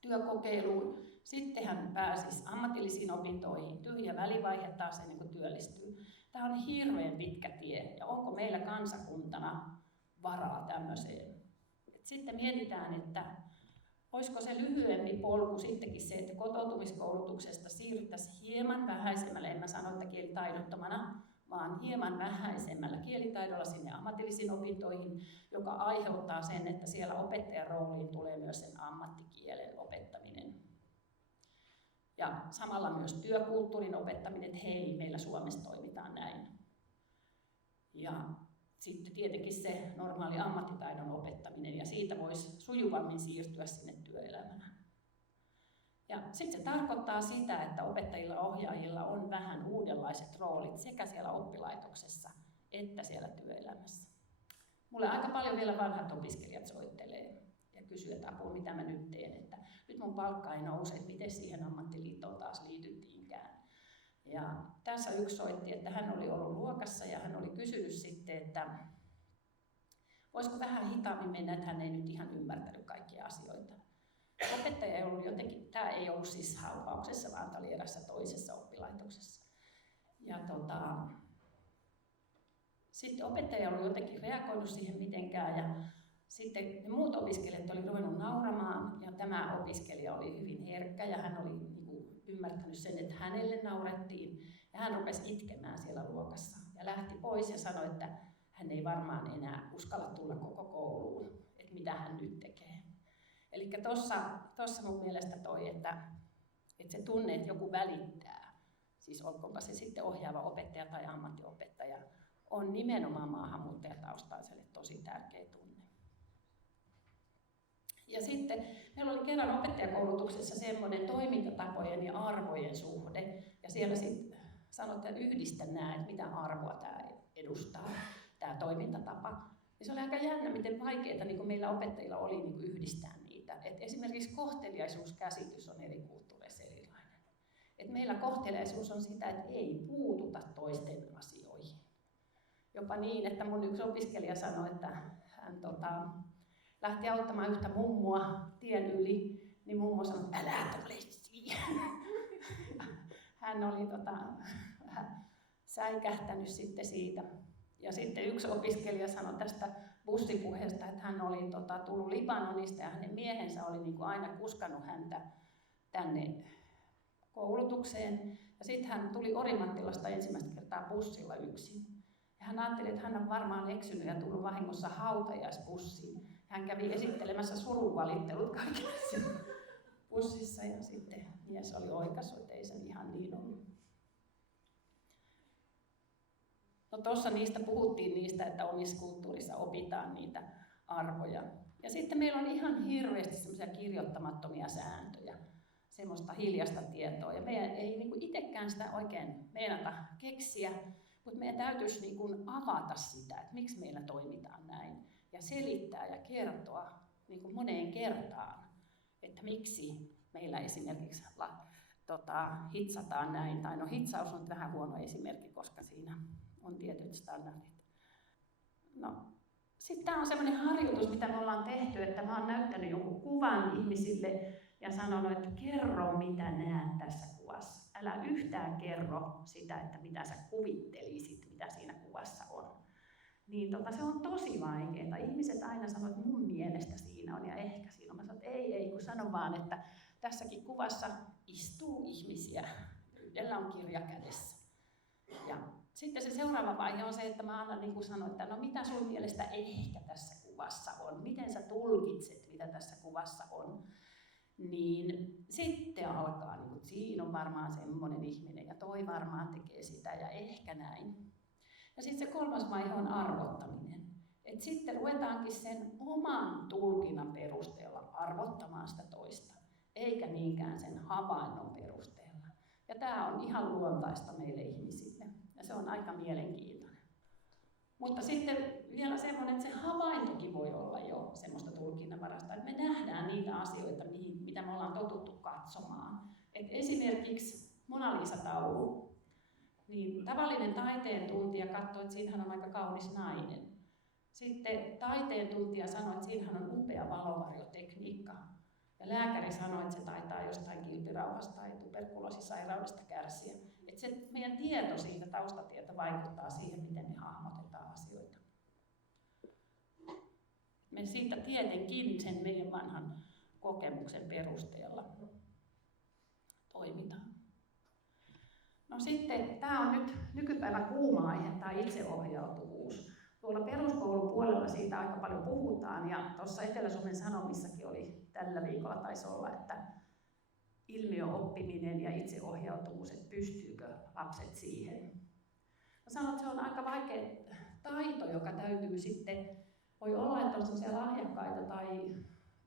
työkokeiluun, sitten hän pääsisi ammatillisiin opintoihin, tyhjä välivaihe taas ennen kuin työllistyy. Tämä on hirveän pitkä tie ja onko meillä kansakuntana varaa tämmöiseen. Sitten mietitään, että olisiko se lyhyempi polku sittenkin se, että kotoutumiskoulutuksesta siirryttäisiin hieman vähäisemmällä, en mä sano, että kielitaidottomana, vaan hieman vähäisemmällä kielitaidolla sinne ammatillisiin opintoihin, joka aiheuttaa sen, että siellä opettajan rooliin tulee myös sen ammattikielen opettaminen. Ja samalla myös työkulttuurin opettaminen, että hei, meillä Suomessa toimitaan näin. Ja sitten tietenkin se normaali ammattitaidon opettaminen, ja siitä voisi sujuvammin siirtyä sinne työelämään. Ja sitten se tarkoittaa sitä, että opettajilla ja ohjaajilla on vähän uudenlaiset roolit sekä siellä oppilaitoksessa että siellä työelämässä. Mulle aika paljon vielä vanhat opiskelijat soittelee ja kysyy, että apua, mitä mä nyt teen, että nyt mun palkka ei nouse, että miten siihen ammattiliittoon taas liityttiinkään. Ja tässä yksi soitti, että hän oli ollut luokassa ja hän oli kysynyt sitten, että voisiko vähän hitaammin mennä, että hän ei nyt ihan ymmärtänyt kaikkia asioita. Opettaja ei ollut jotenkin, tämä ei ollut siis Salpauksessa, vaan tämä oli erässä toisessa oppilaitoksessa. Ja sitten opettaja ei ollut jotenkin reagoinut siihen mitenkään ja sitten ne muut opiskelijat oli ruvennut nauramaan ja tämä opiskelija oli hyvin herkkä ja hän oli ymmärtänyt sen, että hänelle naurettiin. Ja hän rupesi itkemään siellä luokassa ja lähti pois ja sanoi, että hän ei varmaan enää uskalla tulla koko kouluun, että mitä hän nyt tekee. Eli tuossa mun mielestä toi, että se tunne, että joku välittää, siis olkoonpa se sitten ohjaava opettaja tai ammattiopettaja, on nimenomaan maahanmuuttajataustaiselle tosi tärkeä tunne. Ja sitten meillä oli kerran opettajakoulutuksessa semmoinen toimintatapojen ja arvojen suhde, ja siellä sitten sanottiin, että yhdistä nämä, että mitä arvoa tämä edustaa, tämä toimintatapa. Ja se oli aika jännä, miten vaikeaa niin meillä opettajilla oli niin yhdistää niitä. Et esimerkiksi kohteliaisuuskäsitys on eri kulttuureissa erilainen. Et meillä kohteliaisuus on sitä, että ei puututa toisten asioihin. Jopa niin, että mun yksi opiskelija sanoi, että hän lähti auttamaan yhtä mummua tien yli, niin mummo sanoi, että älä tule siihen. Hän oli vähän säikähtänyt sitten siitä. Ja sitten yksi opiskelija sanoi tästä bussipuheesta, että hän oli tullut Libanonista ja hänen miehensä oli niin kuin aina kuskannut häntä tänne koulutukseen. Ja sitten hän tuli Orimattilasta ensimmäistä kertaa bussilla yksin. Ja hän ajatteli, että hän on varmaan eksynyt ja tullut vahingossa hautajaisbussiin. Hän kävi esittelemässä surunvalittelut kaikille bussissa ja sitten mies oli oikaissut, että ei se ihan niin ollut. No tuossa niistä puhuttiin niistä, että omissa kulttuurissa opitaan niitä arvoja. Ja sitten meillä on ihan hirveästi semmoisia kirjoittamattomia sääntöjä, semmoista hiljaista tietoa. Ja meidän ei niin kuin itsekään sitä oikein meinata keksiä, mutta meidän täytyisi niin kuin avata sitä, että miksi meillä toimitaan näin. Ja selittää ja kertoa niin kuin moneen kertaan, että miksi meillä esimerkiksi hitsataan näin. Tai no hitsaus on vähän huono esimerkki, koska siinä on tietyt standardit. No, sitten tämä on sellainen harjoitus, mitä me ollaan tehty, että mä oon näyttänyt jonkun kuvan ihmisille ja sanonut, että kerro mitä näet tässä kuvassa. Älä yhtään kerro sitä, että mitä sä kuvittelisit, mitä siinä kuvassa on. Niin se on tosi vaikeaa. Ihmiset aina sanoo, että mun mielestä siinä on ja ehkä siinä on. Mä sanon, että ei, kun sano vaan, että tässäkin kuvassa istuu ihmisiä. Yhdellä on kirja kädessä. Ja sitten se seuraava vaihe on se, että mä aina niin sanon, että no mitä sun mielestä ehkä tässä kuvassa on? Miten sä tulkitset, mitä tässä kuvassa on? Niin sitten alkaa, niin kuin, siinä on varmaan semmoinen ihminen ja toi varmaan tekee sitä ja ehkä näin. Ja sitten se kolmas vaihe on arvottaminen. Et sitten ruvetaankin sen oman tulkinnan perusteella arvottamaan sitä toista, eikä niinkään sen havainnon perusteella. Ja tämä on ihan luontaista meille ihmisille, ja se on aika mielenkiintoinen. Mutta sitten vielä semmoinen, että se havaintokin voi olla jo semmoista tulkinnanvarasta, että me nähdään niitä asioita, mitä me ollaan totuttu katsomaan. Et esimerkiksi Mona Lisa-taulu. Niin tavallinen taiteen tuntija katsoi, että siinähän on aika kaunis nainen. Sitten taiteen tuntija sanoi, että siinähän on upea valovarjotekniikka. Ja lääkäri sanoi, että se taitaa jostain kilpirauhasta tai tuberkuloosisairaudesta kärsiä. Että se meidän tieto siitä, taustatieto, vaikuttaa siihen, miten me hahmotetaan asioita. Me siitä tietenkin sen meidän vanhan kokemuksen perusteella toimitaan. No sitten, tämä on nyt nykypäivän kuuma aihe, tämä itseohjautuvuus. Tuolla peruskoulun puolella siitä aika paljon puhutaan, ja tuossa Etelä-Suomen Sanomissakin oli tällä viikolla taisi olla, että ilmiöoppiminen ja itseohjautuvuus, että pystyykö lapset siihen. Mä sanon, että se on aika vaikea taito, joka täytyy sitten, voi olla, että on sellaisia lahjakkaita tai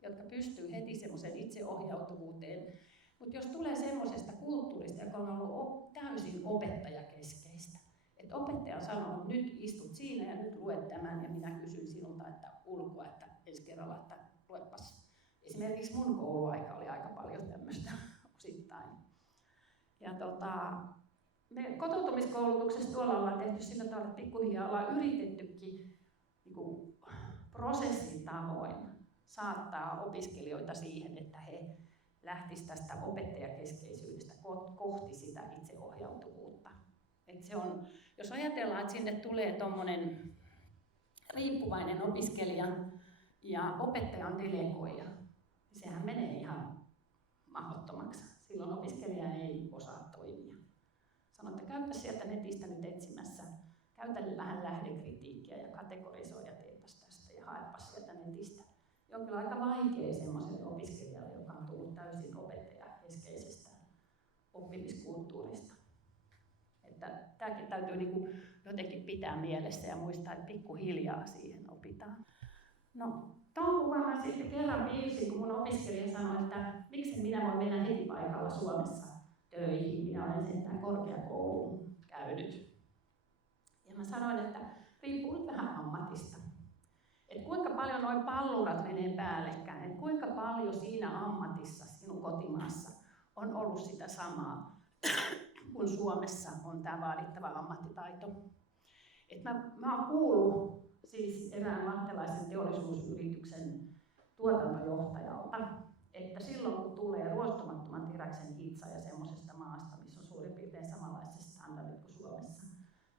jotka pystyy heti semmoiseen itseohjautuvuuteen. Mutta jos tulee semmoisesta kulttuurista, joka on ollut täysin opettajakeskeistä, että opettaja on sanonut, nyt istut siinä ja nyt luet tämän ja minä kysyn sinulta että ulkoa, että ensi kerralla, että luepas. Esimerkiksi mun kouluaika oli aika paljon tämmöistä osittain. Ja me kotoutumiskoulutuksessa tuolla ollaan tehty sillä tavalla, että pikkuhiljaa ollaan yritettykin niin prosessin tavoin saattaa opiskelijoita siihen, että he lähtisivät tästä opettajakeskeisyydestä kohti sitä itseohjautuvuutta. Et se on, jos ajatellaan, että sinne tulee tuommoinen riippuvainen opiskelija ja opettajan delegoija, niin sehän menee ihan mahdottomaksi. Silloin opiskelija ei käypä sieltä netistä nyt etsimässä, käytä vähän lähdekritiikkiä ja kategorisoi ja teepäs tästä ja haepa sieltä netistä. Ja on kyllä aika vaikea semmoiselle opiskelijalle, joka on tullut täysin opettajakeskeisestä oppimiskulttuurista. Että tämäkin täytyy niinku jotenkin pitää mielessä ja muistaa, että pikkuhiljaa siihen opitaan. No, toukokuulla mä sitten kerran pyysin, kun mun opiskelija sanoi, että miksi minä voin mennä heti paikalla Suomessa töihin. Minä olen sentään korkeakoulun käynyt. Ja mä sanoin, että riippuu nyt vähän ammatista. Että kuinka paljon nuo pallurat menee päällekkäin, että kuinka paljon siinä ammatissa sinun kotimaassa on ollut sitä samaa, kun Suomessa on tämä vaadittava ammattitaito. Et mä oon kuullut siis erään lahtelaisen teollisuusyrityksen tuotantojohtajalta, että silloin kun tulee ruostumattoman teräksen hitsaaja semmoisesta maasta, missä on suurin piirtein samanlaiset standardit kuin Suomessa,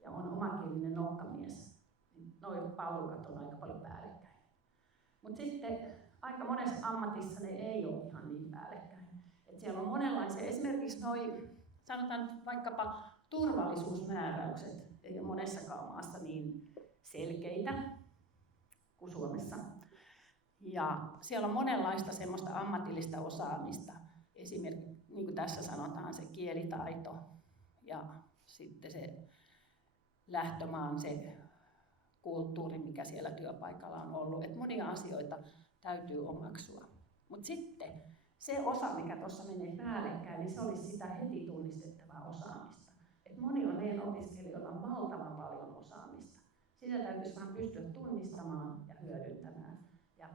ja on omakielinen nokkamies, niin nuo pallukat on aika paljon päällekkäin. Mutta sitten aika monessa ammatissa ne ei ole ihan niin päällekkäin. Et siellä on monenlaisia, esimerkiksi noi, sanotaan vaikkapa turvallisuusmääräykset ei ole monessakaan maassa niin selkeitä kuin Suomessa. Ja siellä on monenlaista semmoista ammatillista osaamista, esimerkiksi niin kuin tässä sanotaan se kielitaito ja sitten se lähtömaan se kulttuuri, mikä siellä työpaikalla on ollut. Että monia asioita täytyy omaksua. Mutta sitten se osa, mikä tuossa menee päällekkäin, niin se olisi sitä heti tunnistettavaa osaamista. Et monilla meidän opiskelijoilla on valtavan paljon osaamista. Sitä täytyisi vaan pystyä tunnistamaan ja hyödyntämään ja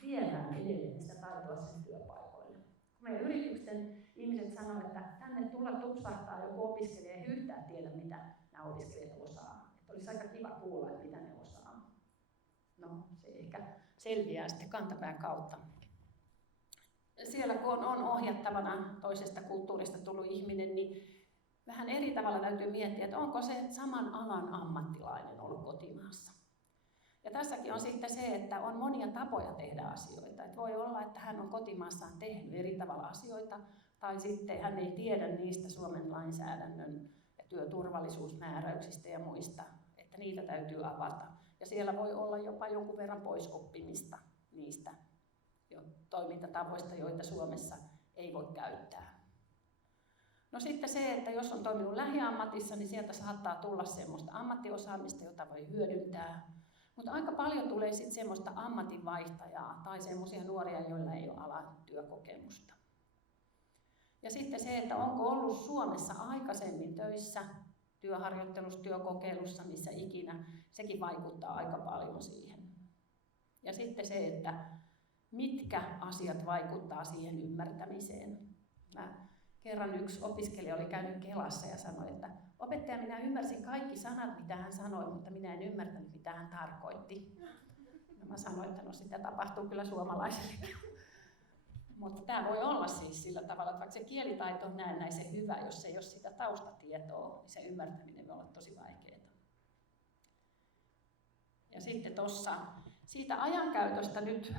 viemään edelleen sitä taitoa sen työpaikoille. Meidän yritysten ihmiset sanoo, että tänne tulla tupsahtaa joku opiskelija ei yhtään tiedä, mitä nämä opiskelijat osaa. Että olisi aika kiva kuulla, että mitä ne osaa. No, se ehkä selviää sitten kantapään kautta. Siellä kun on ohjattavana toisesta kulttuurista tullut ihminen, niin vähän eri tavalla täytyy miettiä, että onko se saman alan ammattilainen ollut kotimaassa. Ja tässäkin on sitten se, että on monia tapoja tehdä asioita. Että voi olla, että hän on kotimaassaan tehnyt eri tavalla asioita, tai sitten hän ei tiedä niistä Suomen lainsäädännön ja työturvallisuusmääräyksistä ja muista, että niitä täytyy avata. Ja siellä voi olla jopa jonkun verran poisoppimista niistä toimintatavoista, joita Suomessa ei voi käyttää. No sitten se, että jos on toiminut lähiammatissa, niin sieltä saattaa tulla semmoista ammattiosaamista, jota voi hyödyntää. Mutta aika paljon tulee sitten semmoista ammatinvaihtajaa tai semmoisia nuoria, joilla ei ole alan työkokemusta. Ja sitten se, että onko ollut Suomessa aikaisemmin töissä, työharjoittelussa, työkokeilussa, missä ikinä, sekin vaikuttaa aika paljon siihen. Ja sitten se, että mitkä asiat vaikuttaa siihen ymmärtämiseen. Kerran yksi opiskelija oli käynyt Kelassa ja sanoi, että opettaja, minä ymmärsin kaikki sanat, mitä hän sanoi, mutta minä en ymmärtänyt, mitä hän tarkoitti. Ja mä sanoin, että no sitä tapahtuu kyllä suomalaisillekin. Mutta tämä voi olla siis sillä tavalla, että vaikka se kielitaito on näennäisen hyvä, jos ei ole sitä taustatietoa, niin se ymmärtäminen voi olla tosi vaikeaa. Ja sitten tuossa siitä ajankäytöstä nyt,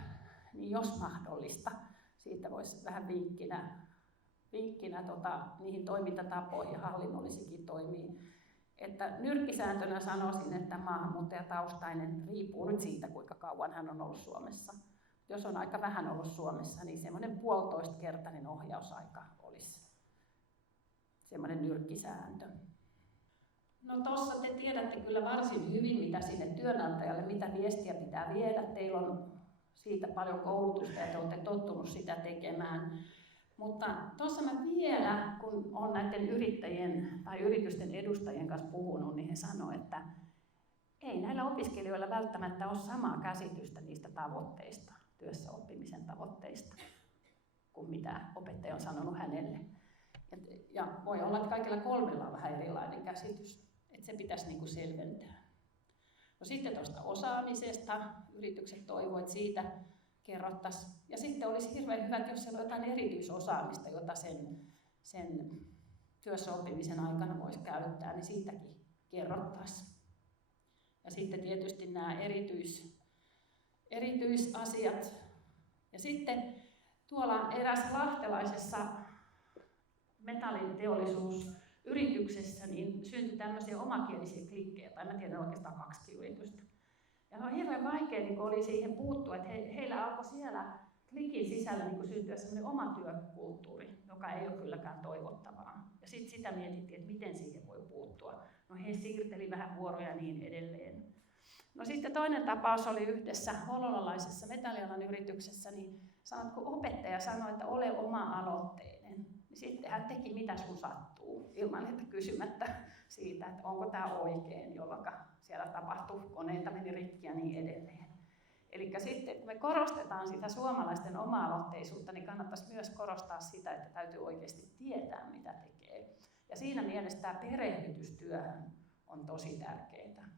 niin jos mahdollista, siitä voisi vähän vinkkinä niihin toimintatapoihin ja hallinnollisikin toimiin. Että nyrkkisääntönä sanoisin, että maahanmuuttajataustainen riippuu nyt siitä, kuinka kauan hän on ollut Suomessa. Jos on aika vähän ollut Suomessa, niin semmoinen 1,5-kertainen ohjausaika olisi semmoinen nyrkkisääntö. No tuossa te tiedätte kyllä varsin hyvin, mitä sinne työnantajalle, mitä viestiä pitää viedä. Teillä on siitä paljon koulutusta ja te olette tottunut sitä tekemään. Mutta tuossa mä vielä, kun olen näiden yrittäjien tai yritysten edustajien kanssa puhunut, niin he sanoivat, että ei näillä opiskelijoilla välttämättä ole samaa käsitystä niistä tavoitteista, työssäoppimisen tavoitteista, kuin mitä opettaja on sanonut hänelle. Ja voi olla, että kaikilla kolmella on vähän erilainen käsitys, että se pitäisi niin kuin selventää. No sitten tuosta osaamisesta, yritykset toivovat, että siitä kerrottaisiin. Ja sitten olisi hirveän hyvä, että jos siellä on jotain erityisosaamista, jota sen työssäoppimisen aikana voisi käyttää, niin siitäkin kerrottaisiin. Ja sitten tietysti nämä erityisasiat. Ja sitten tuolla erässä lahtelaisessa metalliteollisuusyrityksessä yrityksessä niin syntyi tämmöisiä omakielisiä klikkejä, tai mä tiedän oikeastaan 2 yritystä. Ja on hirveän vaikea niin oli siihen puuttua, että heillä alkoi siellä klikin sisällä niin syntyä semmoinen oma työkulttuuri, joka ei ole kylläkään toivottavaa. Ja sitten sitä mietittiin, että miten siihen voi puuttua. No he siirteli vähän vuoroja ja niin edelleen. No sitten toinen tapaus oli yhdessä hololalaisessa metallialan yrityksessä, niin kun opettaja sanoi, että ole oma-aloitteinen, niin sitten hän teki mitä sun sattuu, ilman että kysymättä siitä, että onko tämä oikein, jolloin siellä tapahtui, koneita meni rikki ja niin edelleen. Eli sitten kun me korostetaan sitä suomalaisten oma-aloitteisuutta, niin kannattaisi myös korostaa sitä, että täytyy oikeasti tietää, mitä tekee. Ja siinä mielessä tämä perehdytystyöhön on tosi tärkeää.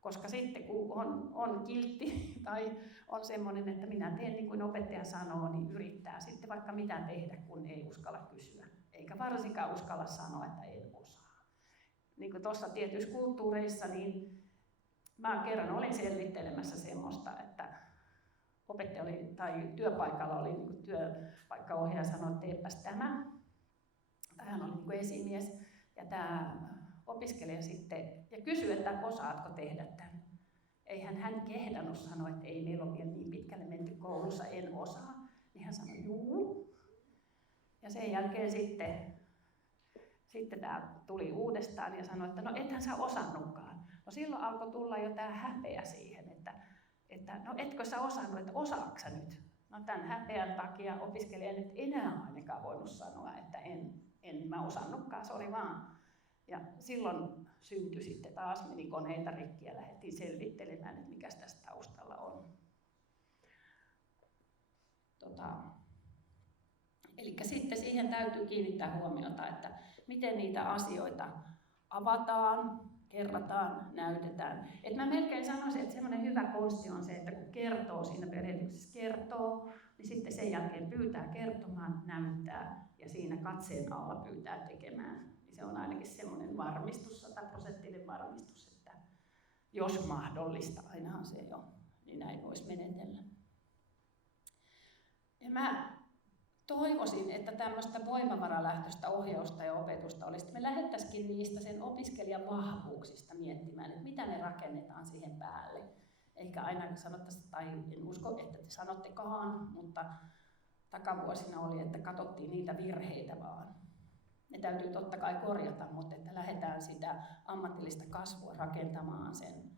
Koska sitten kun on kiltti tai on semmoinen, että minä teen niin kuin opettaja sanoo, niin yrittää sitten vaikka mitä tehdä, kun ei uskalla kysyä. Eikä varsinkaan uskalla sanoa, että en osaa. Niin kuin tuossa tietyissä kulttuureissa, niin mä kerran olin selvittelemässä semmoista, että opettaja oli, tai työpaikalla oli niin kuin työpaikkaohjaaja sanoi, että teepäs tämä. Tai hän oli niin kuin esimies ja tämä opiskelija sitten ja kysyi, että osaatko tehdä tämän. Eihän hän kehdannut sanoa, että ei meillä ole vielä niin pitkälle menty koulussa, en osaa. Niin hän sanoi, juu. Ja sen jälkeen sitten tämä tuli uudestaan ja sanoi, että no ethän sä osannutkaan. No silloin alkoi tulla jo tämä häpeä siihen, että no etkö sä osannut, että osaatko sä nyt? No tämän häpeän takia opiskelija nyt enää ainakaan voinut sanoa, että en mä osannutkaan, se oli vaan. Ja silloin syntyi sitten taas, meni koneita rikki ja lähdettiin selvittelemään, että mikä tässä taustalla on. Eli sitten siihen täytyy kiinnittää huomiota, että miten niitä asioita avataan, kerrataan, näytetään. Et mä melkein sanoisin, että semmoinen hyvä konsti on se, että kun kertoo siinä perehdyksessä kertoo, niin sitten sen jälkeen pyytää kertomaan, näyttää ja siinä katseen alla pyytää tekemään. Se on ainakin semmoinen varmistus, 100% varmistus, että jos mahdollista, ainahan se jo, niin näin voisi menetellä. Ja mä toivoisin, että tämmöistä voimavaralähtöistä ohjausta ja opetusta olisi, että me lähettäisikin niistä sen opiskelijan vahvuuksista miettimään, että mitä ne rakennetaan siihen päälle. Eikä aina sanottaisi, tai en usko, että te sanottekaan, mutta takavuosina oli, että katsottiin niitä virheitä vaan. Ne täytyy totta kai korjata, mutta että lähdetään sitä ammatillista kasvua rakentamaan sen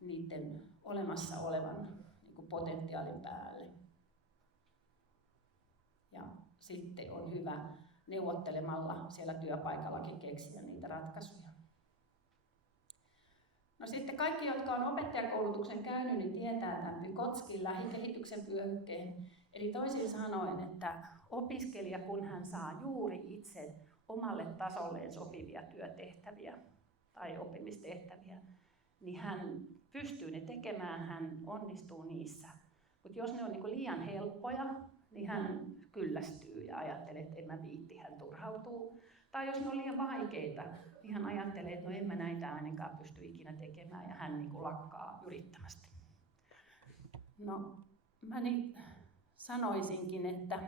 niiden olemassa olevan niin kuin potentiaalin päälle. Ja sitten on hyvä neuvottelemalla siellä työpaikallakin keksiä niitä ratkaisuja. No sitten kaikki, jotka on opettajakoulutuksen käynyt, niin tietää tämän Vygotskin lähikehityksen vyöhykkeen. Eli toisin sanoen, että opiskelija, kun hän saa juuri itse omalle tasolleen sopivia työtehtäviä tai oppimistehtäviä, niin hän pystyy ne tekemään, hän onnistuu niissä. Mutta jos ne on niin liian helppoja, niin hän kyllästyy ja ajattelee, että en mä viitti, hän turhautuu. Tai jos ne on liian vaikeita, niin hän ajattelee, että no en mä näitä ainakaan pysty ikinä tekemään ja hän niin lakkaa yrittämästä. No mä niin sanoisinkin, että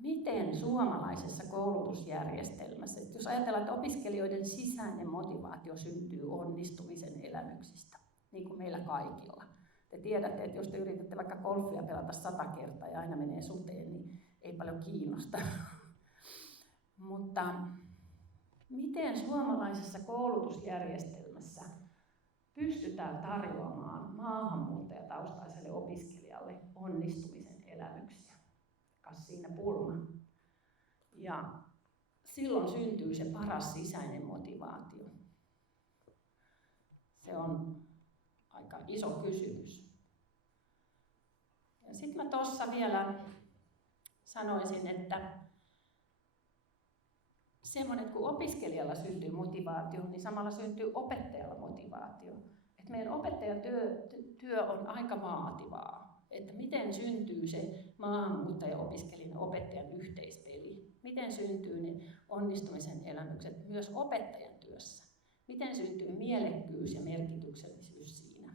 miten suomalaisessa koulutusjärjestelmässä, että jos ajatellaan, että opiskelijoiden sisäinen motivaatio syntyy onnistumisen elämyksistä, niin kuin meillä kaikilla. Te tiedätte, että jos te yritätte vaikka golfia pelata 100 kertaa ja aina menee suteen, niin ei paljon kiinnosta. Mutta miten suomalaisessa koulutusjärjestelmässä pystytään tarjoamaan maahanmuuttajataustaiselle opiskelijalle onnistumisen elämyksiä? Kas siinä pulma. Ja silloin syntyy se paras sisäinen motivaatio. Se on aika iso kysymys. Ja sitten mä tuossa vielä sanoisin, että semmoinen, että kun opiskelijalla syntyy motivaatio, niin samalla syntyy opettajalla motivaatio. Että meidän opettajatyö on aika vaativaa. Että miten syntyy se maahanmuuttaja-opiskelijan opettajan yhteispeli? Miten syntyy ne onnistumisen elämykset myös opettajan työssä? Miten syntyy mielekkyys ja merkityksellisyys siinä?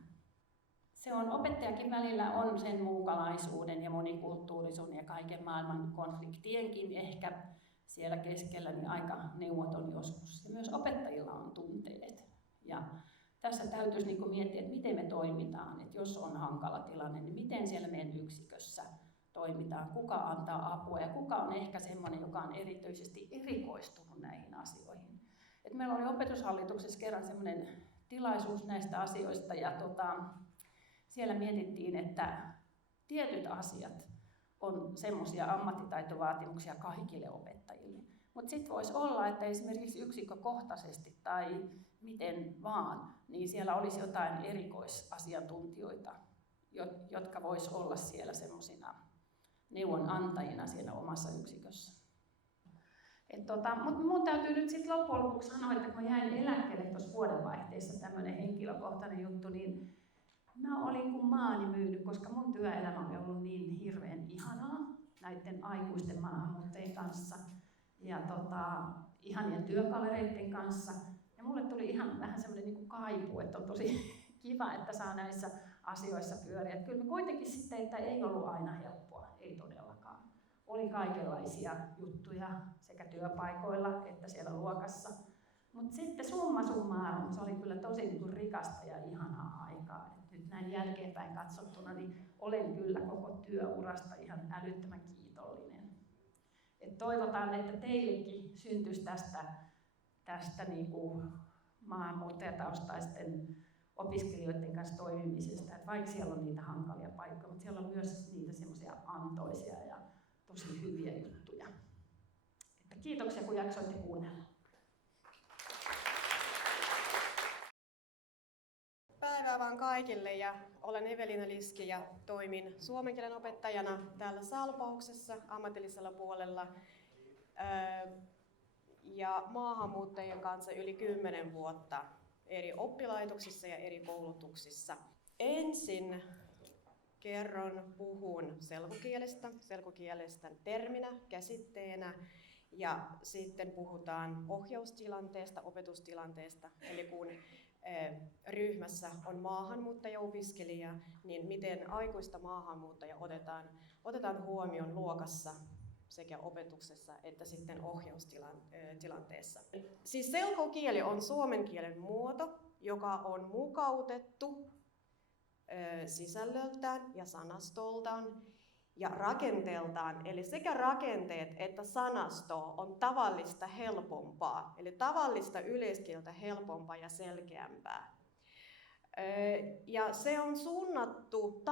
Se on opettajakin välillä on sen muukalaisuuden ja monikulttuurisuuden ja kaiken maailman konfliktienkin ehkä siellä keskellä niin aika neuvoton joskus. Ja myös opettajilla on tunteet. Ja tässä täytyisi niin miettiä, että miten me toimitaan, että jos on hankala tilanne, niin miten siellä meidän yksikössä toimitaan, kuka antaa apua ja kuka on ehkä semmoinen, joka on erityisesti erikoistunut näihin asioihin. Et meillä oli opetushallituksessa kerran semmoinen tilaisuus näistä asioista ja siellä mietittiin, että tietyt asiat on semmoisia ammattitaitovaatimuksia kaikille opettajille. Mutta sitten voisi olla, että esimerkiksi yksikkökohtaisesti tai miten vaan, niin siellä olisi jotain erikoisasiantuntijoita, jotka vois olla siellä semmoisina neuvonantajina siinä omassa yksikössä. Mutta mun täytyy nyt sitten loppujen lopuksi sanoa, että kun jäin eläkkeelle tuossa vuodenvaihteessa tämmöinen henkilökohtainen juttu, niin mä olin kuin maani myynyt, koska mun työelämä oli ollut niin hirveän ihanaa näiden aikuisten maahanmuuttajien kanssa ja ihanien työkavereiden kanssa. Ja mulle tuli ihan vähän semmoinen niin kuin kaipu, että on tosi kiva, että saa näissä asioissa pyöriä. Että kyllä me kuitenkin sitten, että ei ollut aina helppoa, ei todellakaan. Oli kaikenlaisia juttuja sekä työpaikoilla että siellä luokassa. Mutta sitten summa summarum, se oli kyllä tosi niin kuin rikasta ja ihanaa aikaa. Et nyt näin jälkeenpäin katsottuna, niin olen kyllä koko työurasta ihan älyttömän kiitollinen. Et toivotaan, että teillekin syntyisi tästä niin kuin maahanmuuttajataustaisten opiskelijoiden kanssa toimimisesta, että vaikka siellä on niitä hankalia paikkoja, mutta siellä on myös niitä semmoisia antoisia ja tosi hyviä juttuja. Että kiitoksia, kun jaksoitte kuunnella. Päivää vaan kaikille ja olen Evelina Liski ja toimin suomen kielen opettajana täällä Salpauksessa ammatillisella puolella ja maahanmuuttajien kanssa yli 10 vuotta eri oppilaitoksissa ja eri koulutuksissa. Ensin puhun selkokielestä terminä, käsitteenä ja sitten puhutaan ohjaustilanteesta, opetustilanteesta, eli kun ryhmässä on maahanmuuttajaopiskelija, niin miten aikuista maahanmuuttajaa otetaan huomioon luokassa sekä opetuksessa että sitten ohjaustilanteessa. Siis selkokieli on suomen kielen muoto, joka on mukautettu sisällöltään ja sanastoltaan ja rakenteeltaan, eli sekä rakenteet että sanasto on tavallista helpompaa, eli tavallista yleiskieltä helpompaa ja selkeämpää. Ja se on suunnattu,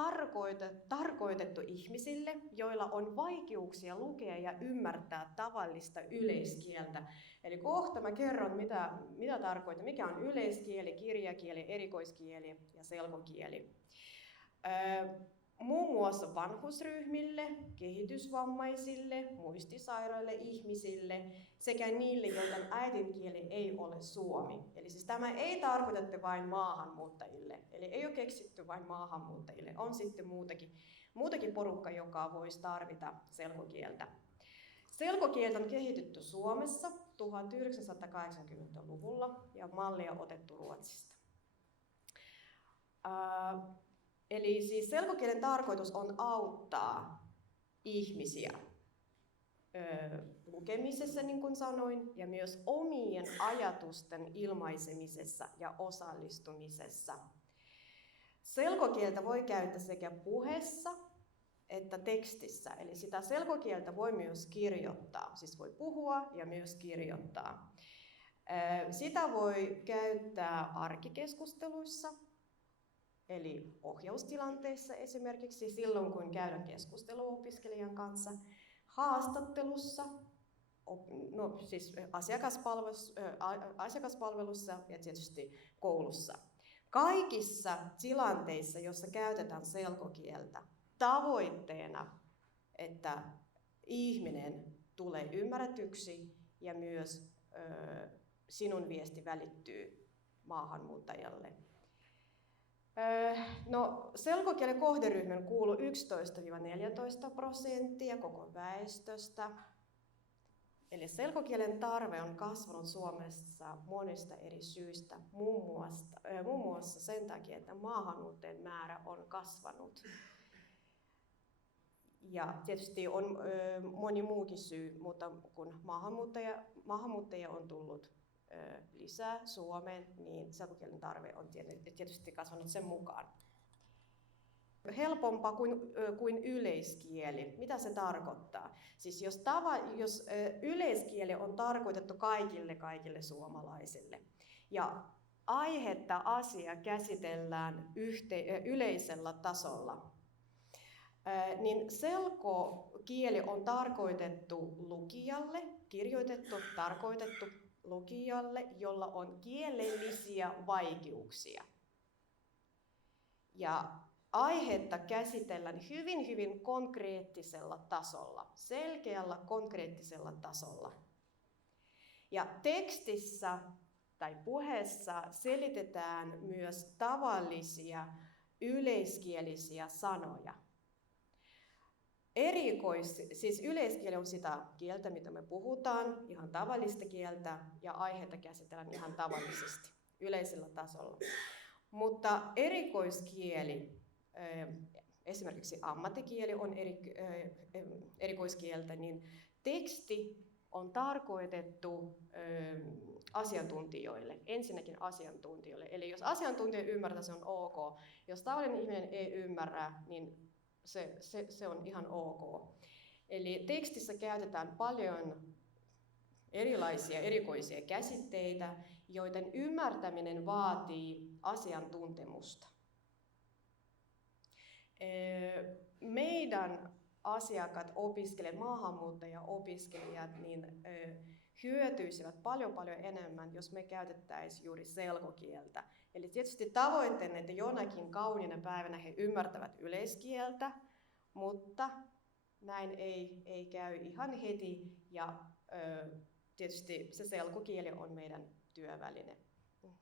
tarkoitettu ihmisille, joilla on vaikeuksia lukea ja ymmärtää tavallista yleiskieltä. Eli kohta mä kerron, mitä tarkoittaa, mikä on yleiskieli, kirjakieli, erikoiskieli ja selkokieli. Muun muassa vanhusryhmille, kehitysvammaisille, muistisairaille ihmisille sekä niille, joiden äidinkieli ei ole suomi. Eli siis tämä ei tarkoitettu vain maahanmuuttajille, eli ei ole keksitty vain maahanmuuttajille, on sitten muutakin porukka, joka voisi tarvita selkokieltä. Selkokieltä on kehitetty Suomessa 1980-luvulla ja mallia otettu Ruotsista. Eli siis selkokielen tarkoitus on auttaa ihmisiä lukemisessa, niin kuin sanoin, ja myös omien ajatusten ilmaisemisessa ja osallistumisessa. Selkokieltä voi käyttää sekä puheessa että tekstissä, eli sitä selkokieltä voi myös kirjoittaa, siis voi puhua ja myös kirjoittaa. Sitä voi käyttää arkikeskusteluissa, eli ohjaustilanteissa esimerkiksi silloin, kun käydään keskustelua opiskelijan kanssa, haastattelussa, siis asiakaspalvelussa ja tietysti koulussa. Kaikissa tilanteissa, joissa käytetään selkokieltä, tavoitteena, että ihminen tulee ymmärretyksi ja myös sinun viesti välittyy maahanmuuttajalle. Selkokielen kohderyhmän kuuluu 11–14% koko väestöstä. Eli selkokielen tarve on kasvanut Suomessa monista eri syistä, muun muassa sen takia, että maahanmuuttajien määrä on kasvanut. Ja tietysti on moni muukin syy, mutta kun maahanmuuttajia on tullut lisää Suomeen, niin selkokielen tarve on tietysti kasvanut sen mukaan. Helpompaa kuin yleiskieli. Mitä se tarkoittaa? Siis jos yleiskieli on tarkoitettu kaikille suomalaisille ja aihetta, asia käsitellään yleisellä tasolla, niin selkokieli on tarkoitettu lukijalle, tarkoitettu lukijalle, jolla on kielellisiä vaikeuksia. Ja aihetta käsitellään hyvin konkreettisella tasolla, selkeällä konkreettisella tasolla. Ja tekstissä tai puheessa selitetään myös tavallisia yleiskielisiä sanoja. Siis yleiskieli on sitä kieltä, mitä me puhutaan, ihan tavallista kieltä, ja aihetta käsitellään ihan tavallisesti, yleisellä tasolla. Mutta erikoiskieli, esimerkiksi ammattikieli on erikoiskieltä, niin teksti on tarkoitettu asiantuntijoille, ensinnäkin asiantuntijoille. Eli jos asiantuntija ymmärtää, se on ok. Jos tavallinen ihminen ei ymmärrä, niin se on ihan ok. Eli tekstissä käytetään paljon erilaisia erikoisia käsitteitä, joiden ymmärtäminen vaatii asiantuntemusta. Meidän asiakkaat, opiskelijat, maahanmuuttaja-opiskelijat, niin hyötyisivät paljon enemmän, jos me käytettäisiin juuri selkokieltä. Eli tietysti tavoitteena, että jonakin kauniina päivänä he ymmärtävät yleiskieltä, mutta näin ei käy ihan heti, ja tietysti se selkokieli on meidän työväline.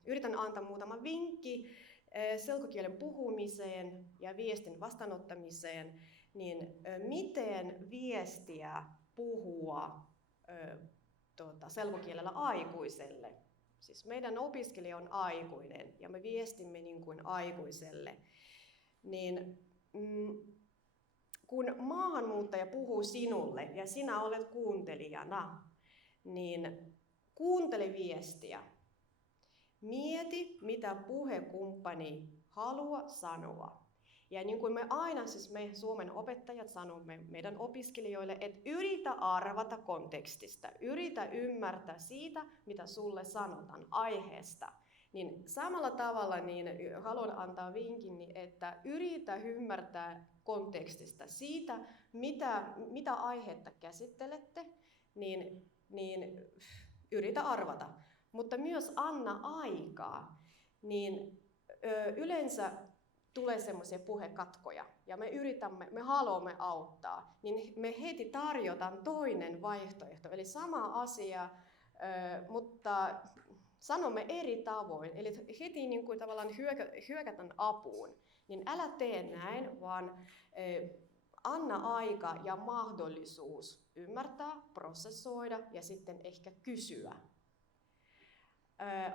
Yritän antaa muutama vinkki selkokielen puhumiseen ja viestin vastaanottamiseen, niin miten viestiä puhua selkokielellä aikuiselle. Siis meidän opiskelija on aikuinen ja me viestimme niin kuin aikuiselle. Niin, kun maahanmuuttaja puhuu sinulle ja sinä olet kuuntelijana, niin kuuntele viestiä. Mieti, mitä puhekumppani haluaa sanoa. Ja niin kuin me aina, siis me Suomen opettajat sanomme meidän opiskelijoille, että yritä arvata kontekstista, yritä ymmärtää siitä, mitä sulle sanotaan aiheesta. Niin samalla tavalla niin haluan antaa vinkin, että yritä ymmärtää kontekstista siitä, mitä aihetta käsittelette, niin yritä arvata. Mutta myös anna aikaa, niin yleensä tulee semmoisia puhekatkoja ja me haluamme auttaa, niin me heti tarjotaan toinen vaihtoehto, eli sama asia, mutta sanomme eri tavoin, eli heti niin kuin tavallaan hyökätään apuun, niin älä tee näin, vaan anna aika ja mahdollisuus ymmärtää, prosessoida ja sitten ehkä kysyä.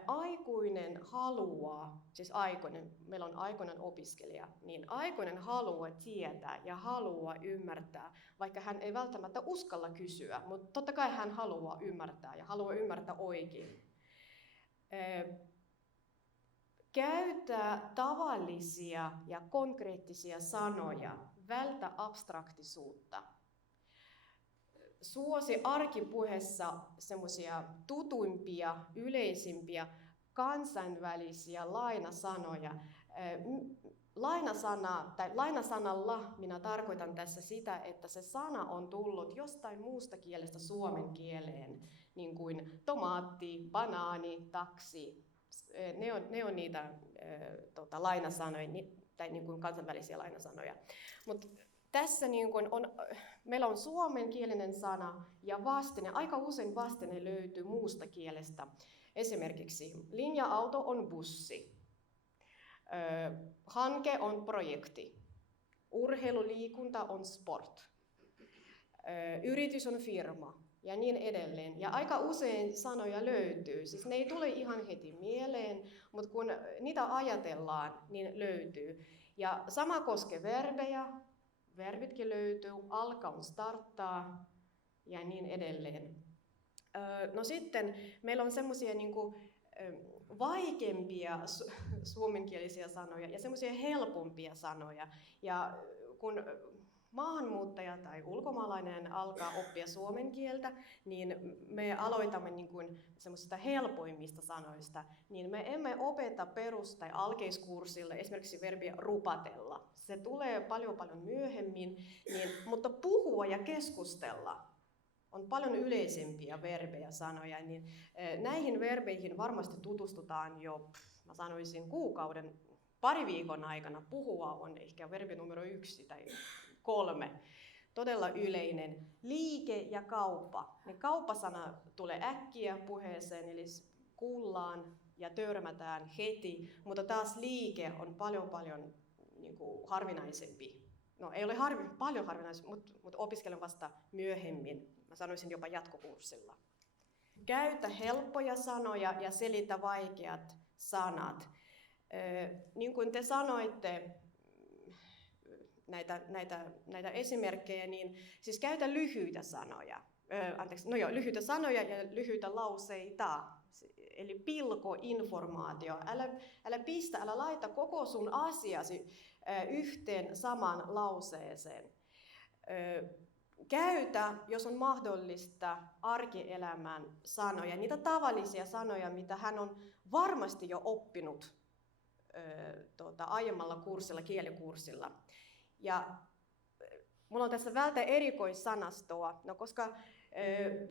Aikuinen haluaa, siis meillä on aikuinen opiskelija, niin aikuinen haluaa tietää ja haluaa ymmärtää, vaikka hän ei välttämättä uskalla kysyä, mutta totta kai hän haluaa ymmärtää ja haluaa ymmärtää oikein. Käytä tavallisia ja konkreettisia sanoja, vältä abstraktisuutta. Suosi arkipuheessa semmoisia tutuimpia, yleisimpiä kansainvälisiä lainasanoja. Lainasanalla minä tarkoitan tässä sitä, että se sana on tullut jostain muusta kielestä suomen kieleen, niin kuin tomaatti, banaani, taksi. Ne on niitä lainasanoja, tai niin kuin kansainvälisiä lainasanoja. Tässä niin kuin meillä on suomenkielinen sana ja vastine, aika usein vastine löytyy muusta kielestä. Esimerkiksi linja-auto on bussi, hanke on projekti, urheiluliikunta on sport, yritys on firma ja niin edelleen. Ja aika usein sanoja löytyy, siis ne ei tule ihan heti mieleen, mutta kun niitä ajatellaan, niin löytyy. Ja sama koskee verbejä. verbitkin löytyy, alka on starttaa ja niin edelleen. No sitten meillä on semmoisia niinku vaikeampia suomenkielisiä sanoja ja semmoisia helpompia sanoja. Ja kun maahanmuuttaja tai ulkomaalainen alkaa oppia suomen kieltä, niin me aloitamme niin kuin semmoisista helpoimmista sanoista. Niin me emme opeta perus- tai alkeiskurssilla esimerkiksi verbiä rupatella. Se tulee paljon myöhemmin, mutta puhua ja keskustella on paljon yleisempiä verbejä, sanoja. Niin näihin verbeihin varmasti tutustutaan jo, mä sanoisin, pari viikon aikana. Puhua on ehkä verbi numero 1 tai 3. Todella yleinen. Liike ja kauppa. Niin kauppasana tulee äkkiä puheeseen, eli kuullaan ja törmätään heti, mutta taas liike on paljon niin kuin harvinaisempi. No ei ole paljon harvinaisempi, mutta opiskelen vasta myöhemmin. Mä sanoisin jopa jatkokurssilla. Käytä helppoja sanoja ja selitä vaikeat sanat. Niin kuin te sanoitte, näitä esimerkkejä, niin siis käytä lyhyitä sanoja. Lyhyitä sanoja ja lyhyitä lauseita. Eli pilko informaatio. Älä laita koko sun asiasi yhteen samaan lauseeseen. Käytä, jos on mahdollista, arkielämän sanoja, niitä tavallisia sanoja, mitä hän on varmasti jo oppinut aiemmalla kurssilla, kielikurssilla. Ja mulla on tässä välttä erikoissanastoa, koska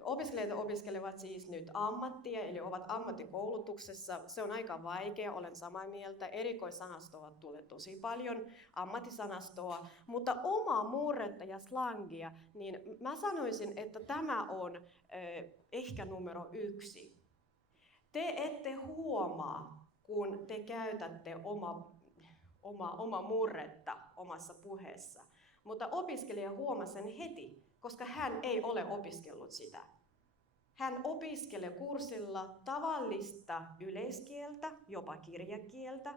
opiskelijat opiskelevat siis nyt ammattia, eli ovat ammattikoulutuksessa. Se on aika vaikea, olen samaa mieltä. Erikoissanastoa tulee tosi paljon, ammattisanastoa, mutta omaa murretta ja slangia, niin mä sanoisin, että tämä on ehkä numero 1. Te ette huomaa, kun te käytätte oma murretta omassa puheessa, mutta opiskelija huomasi sen heti, koska hän ei ole opiskellut sitä. Hän opiskelee kurssilla tavallista yleiskieltä, jopa kirjakieltä,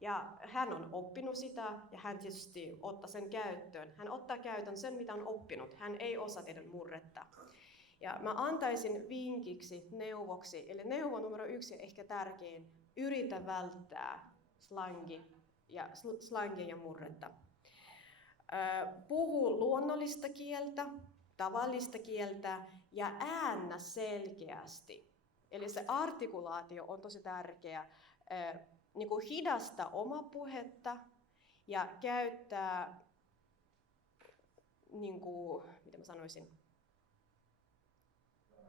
ja hän on oppinut sitä, ja hän tietysti ottaa sen käyttöön. Hän ottaa käyttöön sen, mitä on oppinut. Hän ei osaa tehdä murretta. Ja mä antaisin vinkiksi, neuvoksi, eli neuvo numero 1 ehkä tärkein, yritä välttää slangia ja murretta. Puhu luonnollista kieltä, tavallista kieltä ja äännä selkeästi. Eli se artikulaatio on tosi tärkeä. Niin kuin hidasta oma puhetta ja käyttää, niin kuin, mitä mä sanoisin,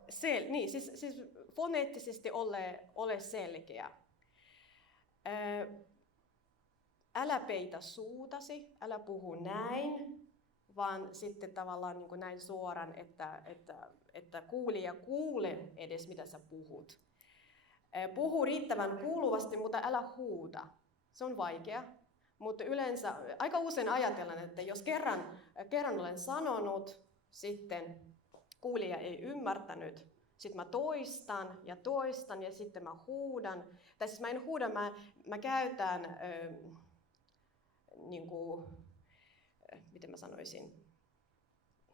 siis foneettisesti ole selkeä. Älä peitä suutasi, älä puhu näin, vaan sitten tavallaan niin kuin näin suoraan, että kuulija kuule edes mitä sä puhut. Puhu riittävän kuuluvasti, mutta älä huuda. Se on vaikea, mutta yleensä aika usein ajatellaan, että jos kerran olen sanonut, sitten kuulija ei ymmärtänyt, sitten mä toistan ja sitten mä huudan. Tai siis mä en huuda, mä käytän niin kuin, miten mä sanoisin,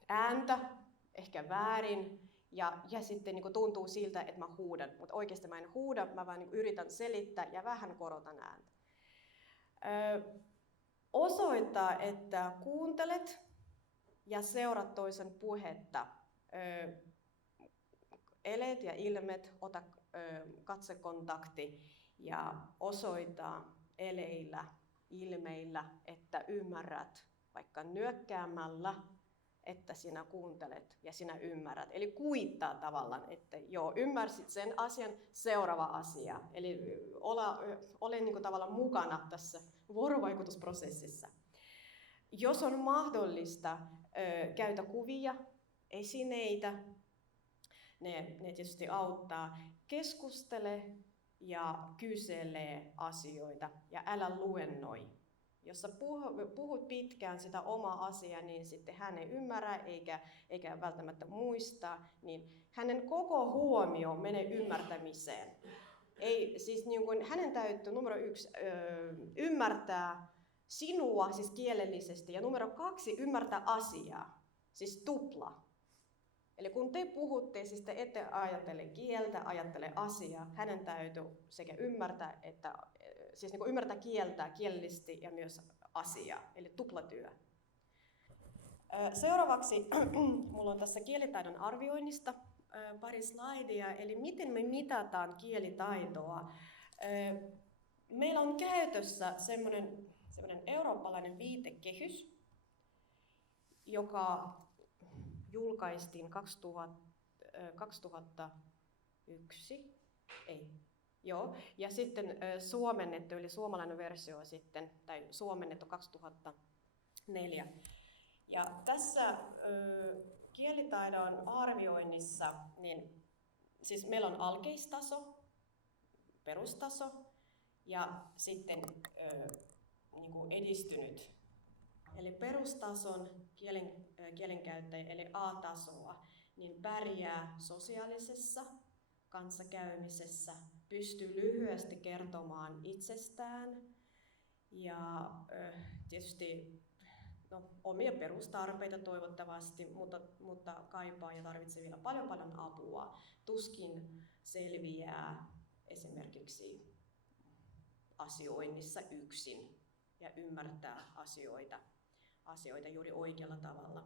ääntä, ehkä väärin, ja sitten niin kuin tuntuu siltä, että mä huudan, mutta oikeasti mä en huuda, mä vaan niin kuin yritän selittää ja vähän korotan ääntä. Osoittaa, että kuuntelet ja seuraat toisen puhetta. Eleet ja ilmet, ota katsekontakti ja osoita eleillä, ilmeillä, että ymmärrät, vaikka nyökkäämällä, että sinä kuuntelet ja sinä ymmärrät. Eli kuittaa tavallaan, että joo, ymmärsit sen asian, seuraava asia. Eli ole niin kuin tavallaan mukana tässä vuorovaikutusprosessissa. Jos on mahdollista, käytä kuvia, esineitä, ne tietysti auttaa. Keskustele ja kysele asioita ja älä luennoi. Jos sä puhut pitkään sitä omaa asiaa, niin sitten hän ei ymmärrä eikä välttämättä muista, niin hänen koko huomio menee ymmärtämiseen. Ei, siis niin kuin hänen täytyy numero 1 ymmärtää sinua, siis kielellisesti, ja numero 2, ymmärtää asiaa, siis tupla. Eli kun te puhutte, siis te ette ajattele kieltä, ajattele asiaa, hänen täytyy sekä ymmärtää, siis niin kuin ymmärtää kieltä kielellisesti ja myös asiaa, eli tuplatyö. Seuraavaksi minulla on tässä kielitaidon arvioinnista pari slaidia, eli miten me mitataan kielitaitoa. Meillä on käytössä semmoinen eurooppalainen viitekehys, joka julkaistiin 2001, ja sitten suomennettu, eli suomalainen versio sitten, tai suomennettu 2004. Ja tässä kielitaidon arvioinnissa, niin siis meillä on alkeistaso, perustaso ja sitten niin kuin edistynyt. Eli perustason kielenkäyttäjä, eli A-tasoa, niin pärjää sosiaalisessa kanssakäymisessä, pystyy lyhyesti kertomaan itsestään ja tietysti omia perustarpeita toivottavasti, mutta kaipaa ja tarvitsee vielä paljon apua. Tuskin selviää esimerkiksi asioinnissa yksin ja ymmärtää asioita juuri oikealla tavalla.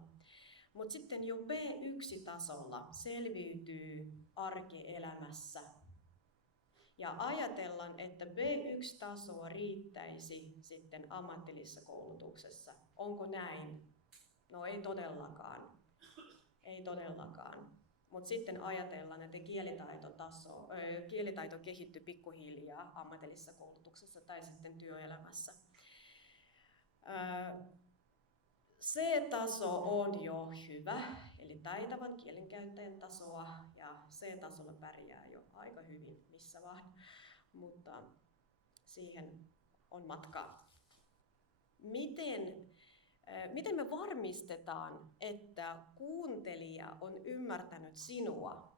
Mutta sitten jo B1-tasolla selviytyy arkielämässä. Ja ajatellaan, että B1-tasoa riittäisi sitten ammatillisessa koulutuksessa. Onko näin? No ei todellakaan. Ei todellakaan. Mutta sitten ajatellaan, että kielitaito kehittyy pikkuhiljaa ammatillisessa koulutuksessa tai sitten työelämässä. C-taso on jo hyvä, eli taitavan kielenkäyttäjän tasoa, ja C-tasolla pärjää jo aika hyvin missä vaan, mutta siihen on matkaa. Miten me varmistetaan, että kuuntelija on ymmärtänyt sinua?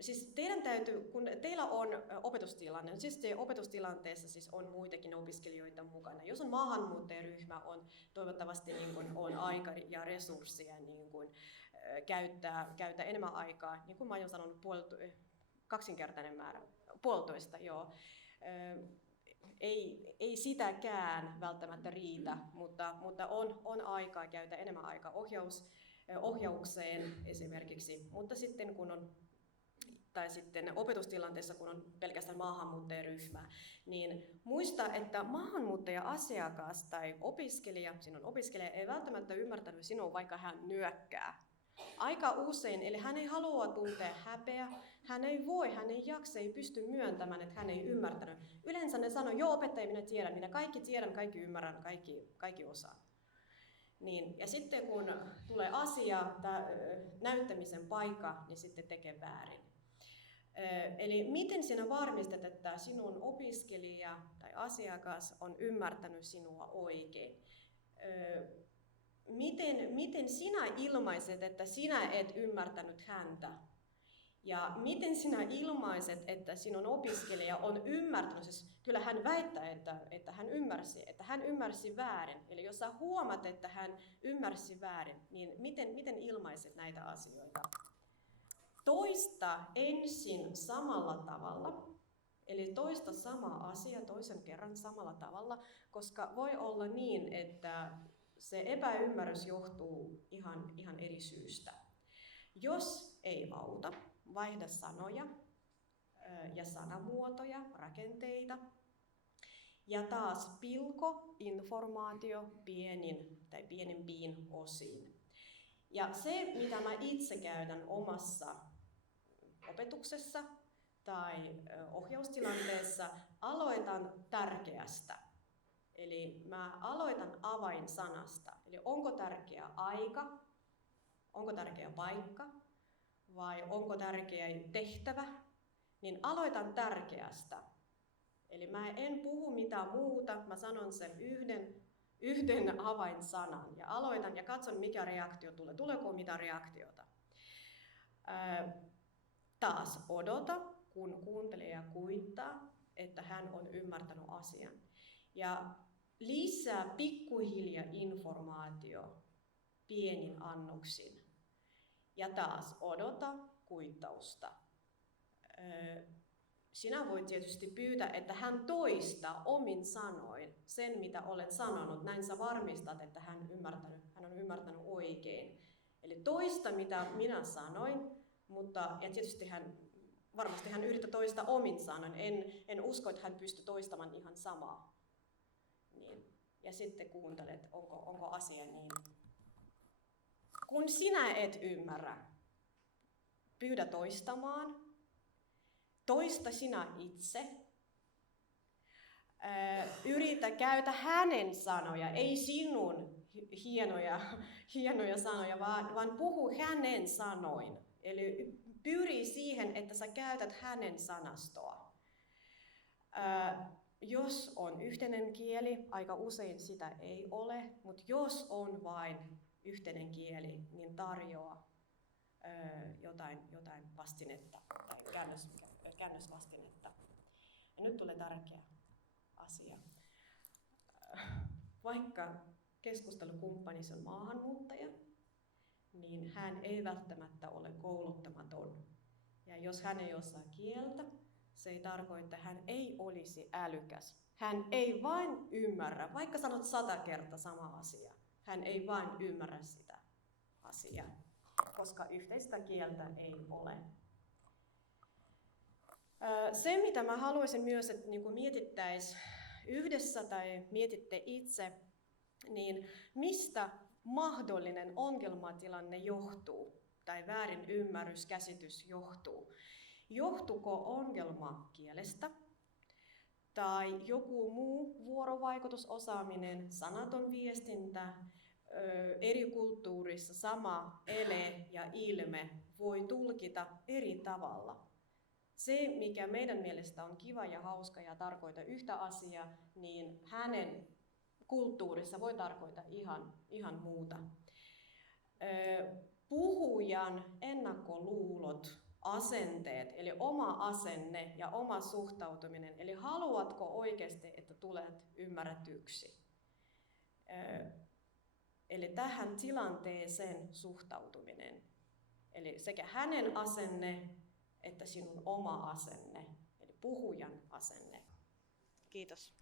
Siis teidän täytyy, kun teillä on opetustilanne, siis opetustilanteessa siis on muitakin opiskelijoita mukana. Jos on maahanmuuttajaryhmä, on toivottavasti niin kuin on aika ja resursseja niin kuin, käyttää enemmän aikaa. Niin kuin mä olen sanonut, kaksinkertainen määrä, 1,5, joo. Ei sitäkään välttämättä riitä, mutta on aikaa käyttää enemmän aikaa ohjaukseen esimerkiksi, mutta sitten kun on tai sitten opetustilanteessa, kun on pelkästään maahanmuuttajaryhmä, niin muista, että maahanmuuttaja-asiakas tai sinun opiskelija ei välttämättä ymmärtänyt sinua, vaikka hän nyökkää. Aika usein, eli hän ei halua tuntea häpeä, hän ei jaksa, ei pysty myöntämään, että hän ei ymmärtänyt. Yleensä ne sanoo, joo opettaja, minä kaikki tiedän, kaikki ymmärrän, kaikki osaan. Niin, ja sitten kun tulee asia, näyttämisen paikka, niin sitten tekee väärin. Eli miten sinä varmistat, että sinun opiskelija tai asiakas on ymmärtänyt sinua oikein? Miten sinä ilmaiset, että sinä et ymmärtänyt häntä? Ja miten sinä ilmaiset, että sinun opiskelija on ymmärtänyt? Siis kyllä hän väittää, että hän ymmärsi väärin. Eli jos sä huomaat, että hän ymmärsi väärin, niin miten ilmaiset näitä asioita? Toista ensin samalla tavalla, eli toista sama asia toisen kerran samalla tavalla, koska voi olla niin, että se epäymmärrys johtuu ihan eri syystä. Jos ei auta, vaihda sanoja ja sanamuotoja, rakenteita, ja taas pilko informaatio pienempiin osiin. Ja se, mitä mä itse käytän omassa opetuksessa tai ohjaustilanteessa, aloitan tärkeästä. Eli mä aloitan avainsanasta. Eli onko tärkeä aika, onko tärkeä paikka vai onko tärkeä tehtävä, niin aloitan tärkeästä. Eli mä en puhu mitään muuta, mä sanon sen yhden avainsanan ja aloitan ja katson mikä reaktio tulee. Tuleeko mitään reaktiota? Taas odota, kun kuuntelija kuittaa. että hän on ymmärtänyt asian. Ja lisää pikkuhiljaa informaatio pienin annoksin. Ja taas odota kuittausta. Sinä voit tietysti pyytää, että hän toistaa omin sanoin sen, mitä olet sanonut. Näin sä varmistat, että hän on ymmärtänyt oikein. Eli toista, mitä minä sanoin, ja tietysti varmasti hän yrittää toistaa omin sanoin. En usko, että hän pystyy toistamaan ihan samaa. Niin. Ja sitten kuuntelet, onko asia niin. Kun sinä et ymmärrä, pyydä toistamaan. Toista sinä itse. Yritä käytä hänen sanoja, ei sinun hienoja sanoja, vaan puhu hänen sanoin. Eli pyri siihen, että sä käytät hänen sanastoa. Jos on yhteinen kieli, aika usein sitä ei ole, mutta jos on vain yhteinen kieli, niin tarjoa jotain vastinetta tai käännösvastinetta. Ja nyt tulee tärkeä asia. Vaikka keskustelukumppanisi on maahanmuuttaja, niin hän ei välttämättä ole kouluttamaton. Ja jos hän ei osaa kieltä, se ei tarkoita, että hän ei olisi älykäs. Hän ei vain ymmärrä, vaikka sanot 100 kertaa sama asia, hän ei vain ymmärrä sitä asiaa, koska yhteistä kieltä ei ole. Se, mitä mä haluaisin myös, että mietittäisiin yhdessä tai mietitte itse, niin mistä mahdollinen ongelmatilanne johtuu tai väärin ymmärrys, käsitys johtuu. Johtuuko ongelma kielestä tai joku muu vuorovaikutusosaaminen, sanaton viestintä, eri kulttuurissa sama ele ja ilme voi tulkita eri tavalla. Se, mikä meidän mielestä on kiva ja hauska ja tarkoita yhtä asiaa, niin hänen kulttuurissa voi tarkoittaa ihan muuta. Puhujan ennakkoluulot, asenteet, eli oma asenne ja oma suhtautuminen, eli haluatko oikeasti, että tulet ymmärretyksi. Eli tähän tilanteeseen suhtautuminen. Eli sekä hänen asenne että sinun oma asenne, eli puhujan asenne. Kiitos.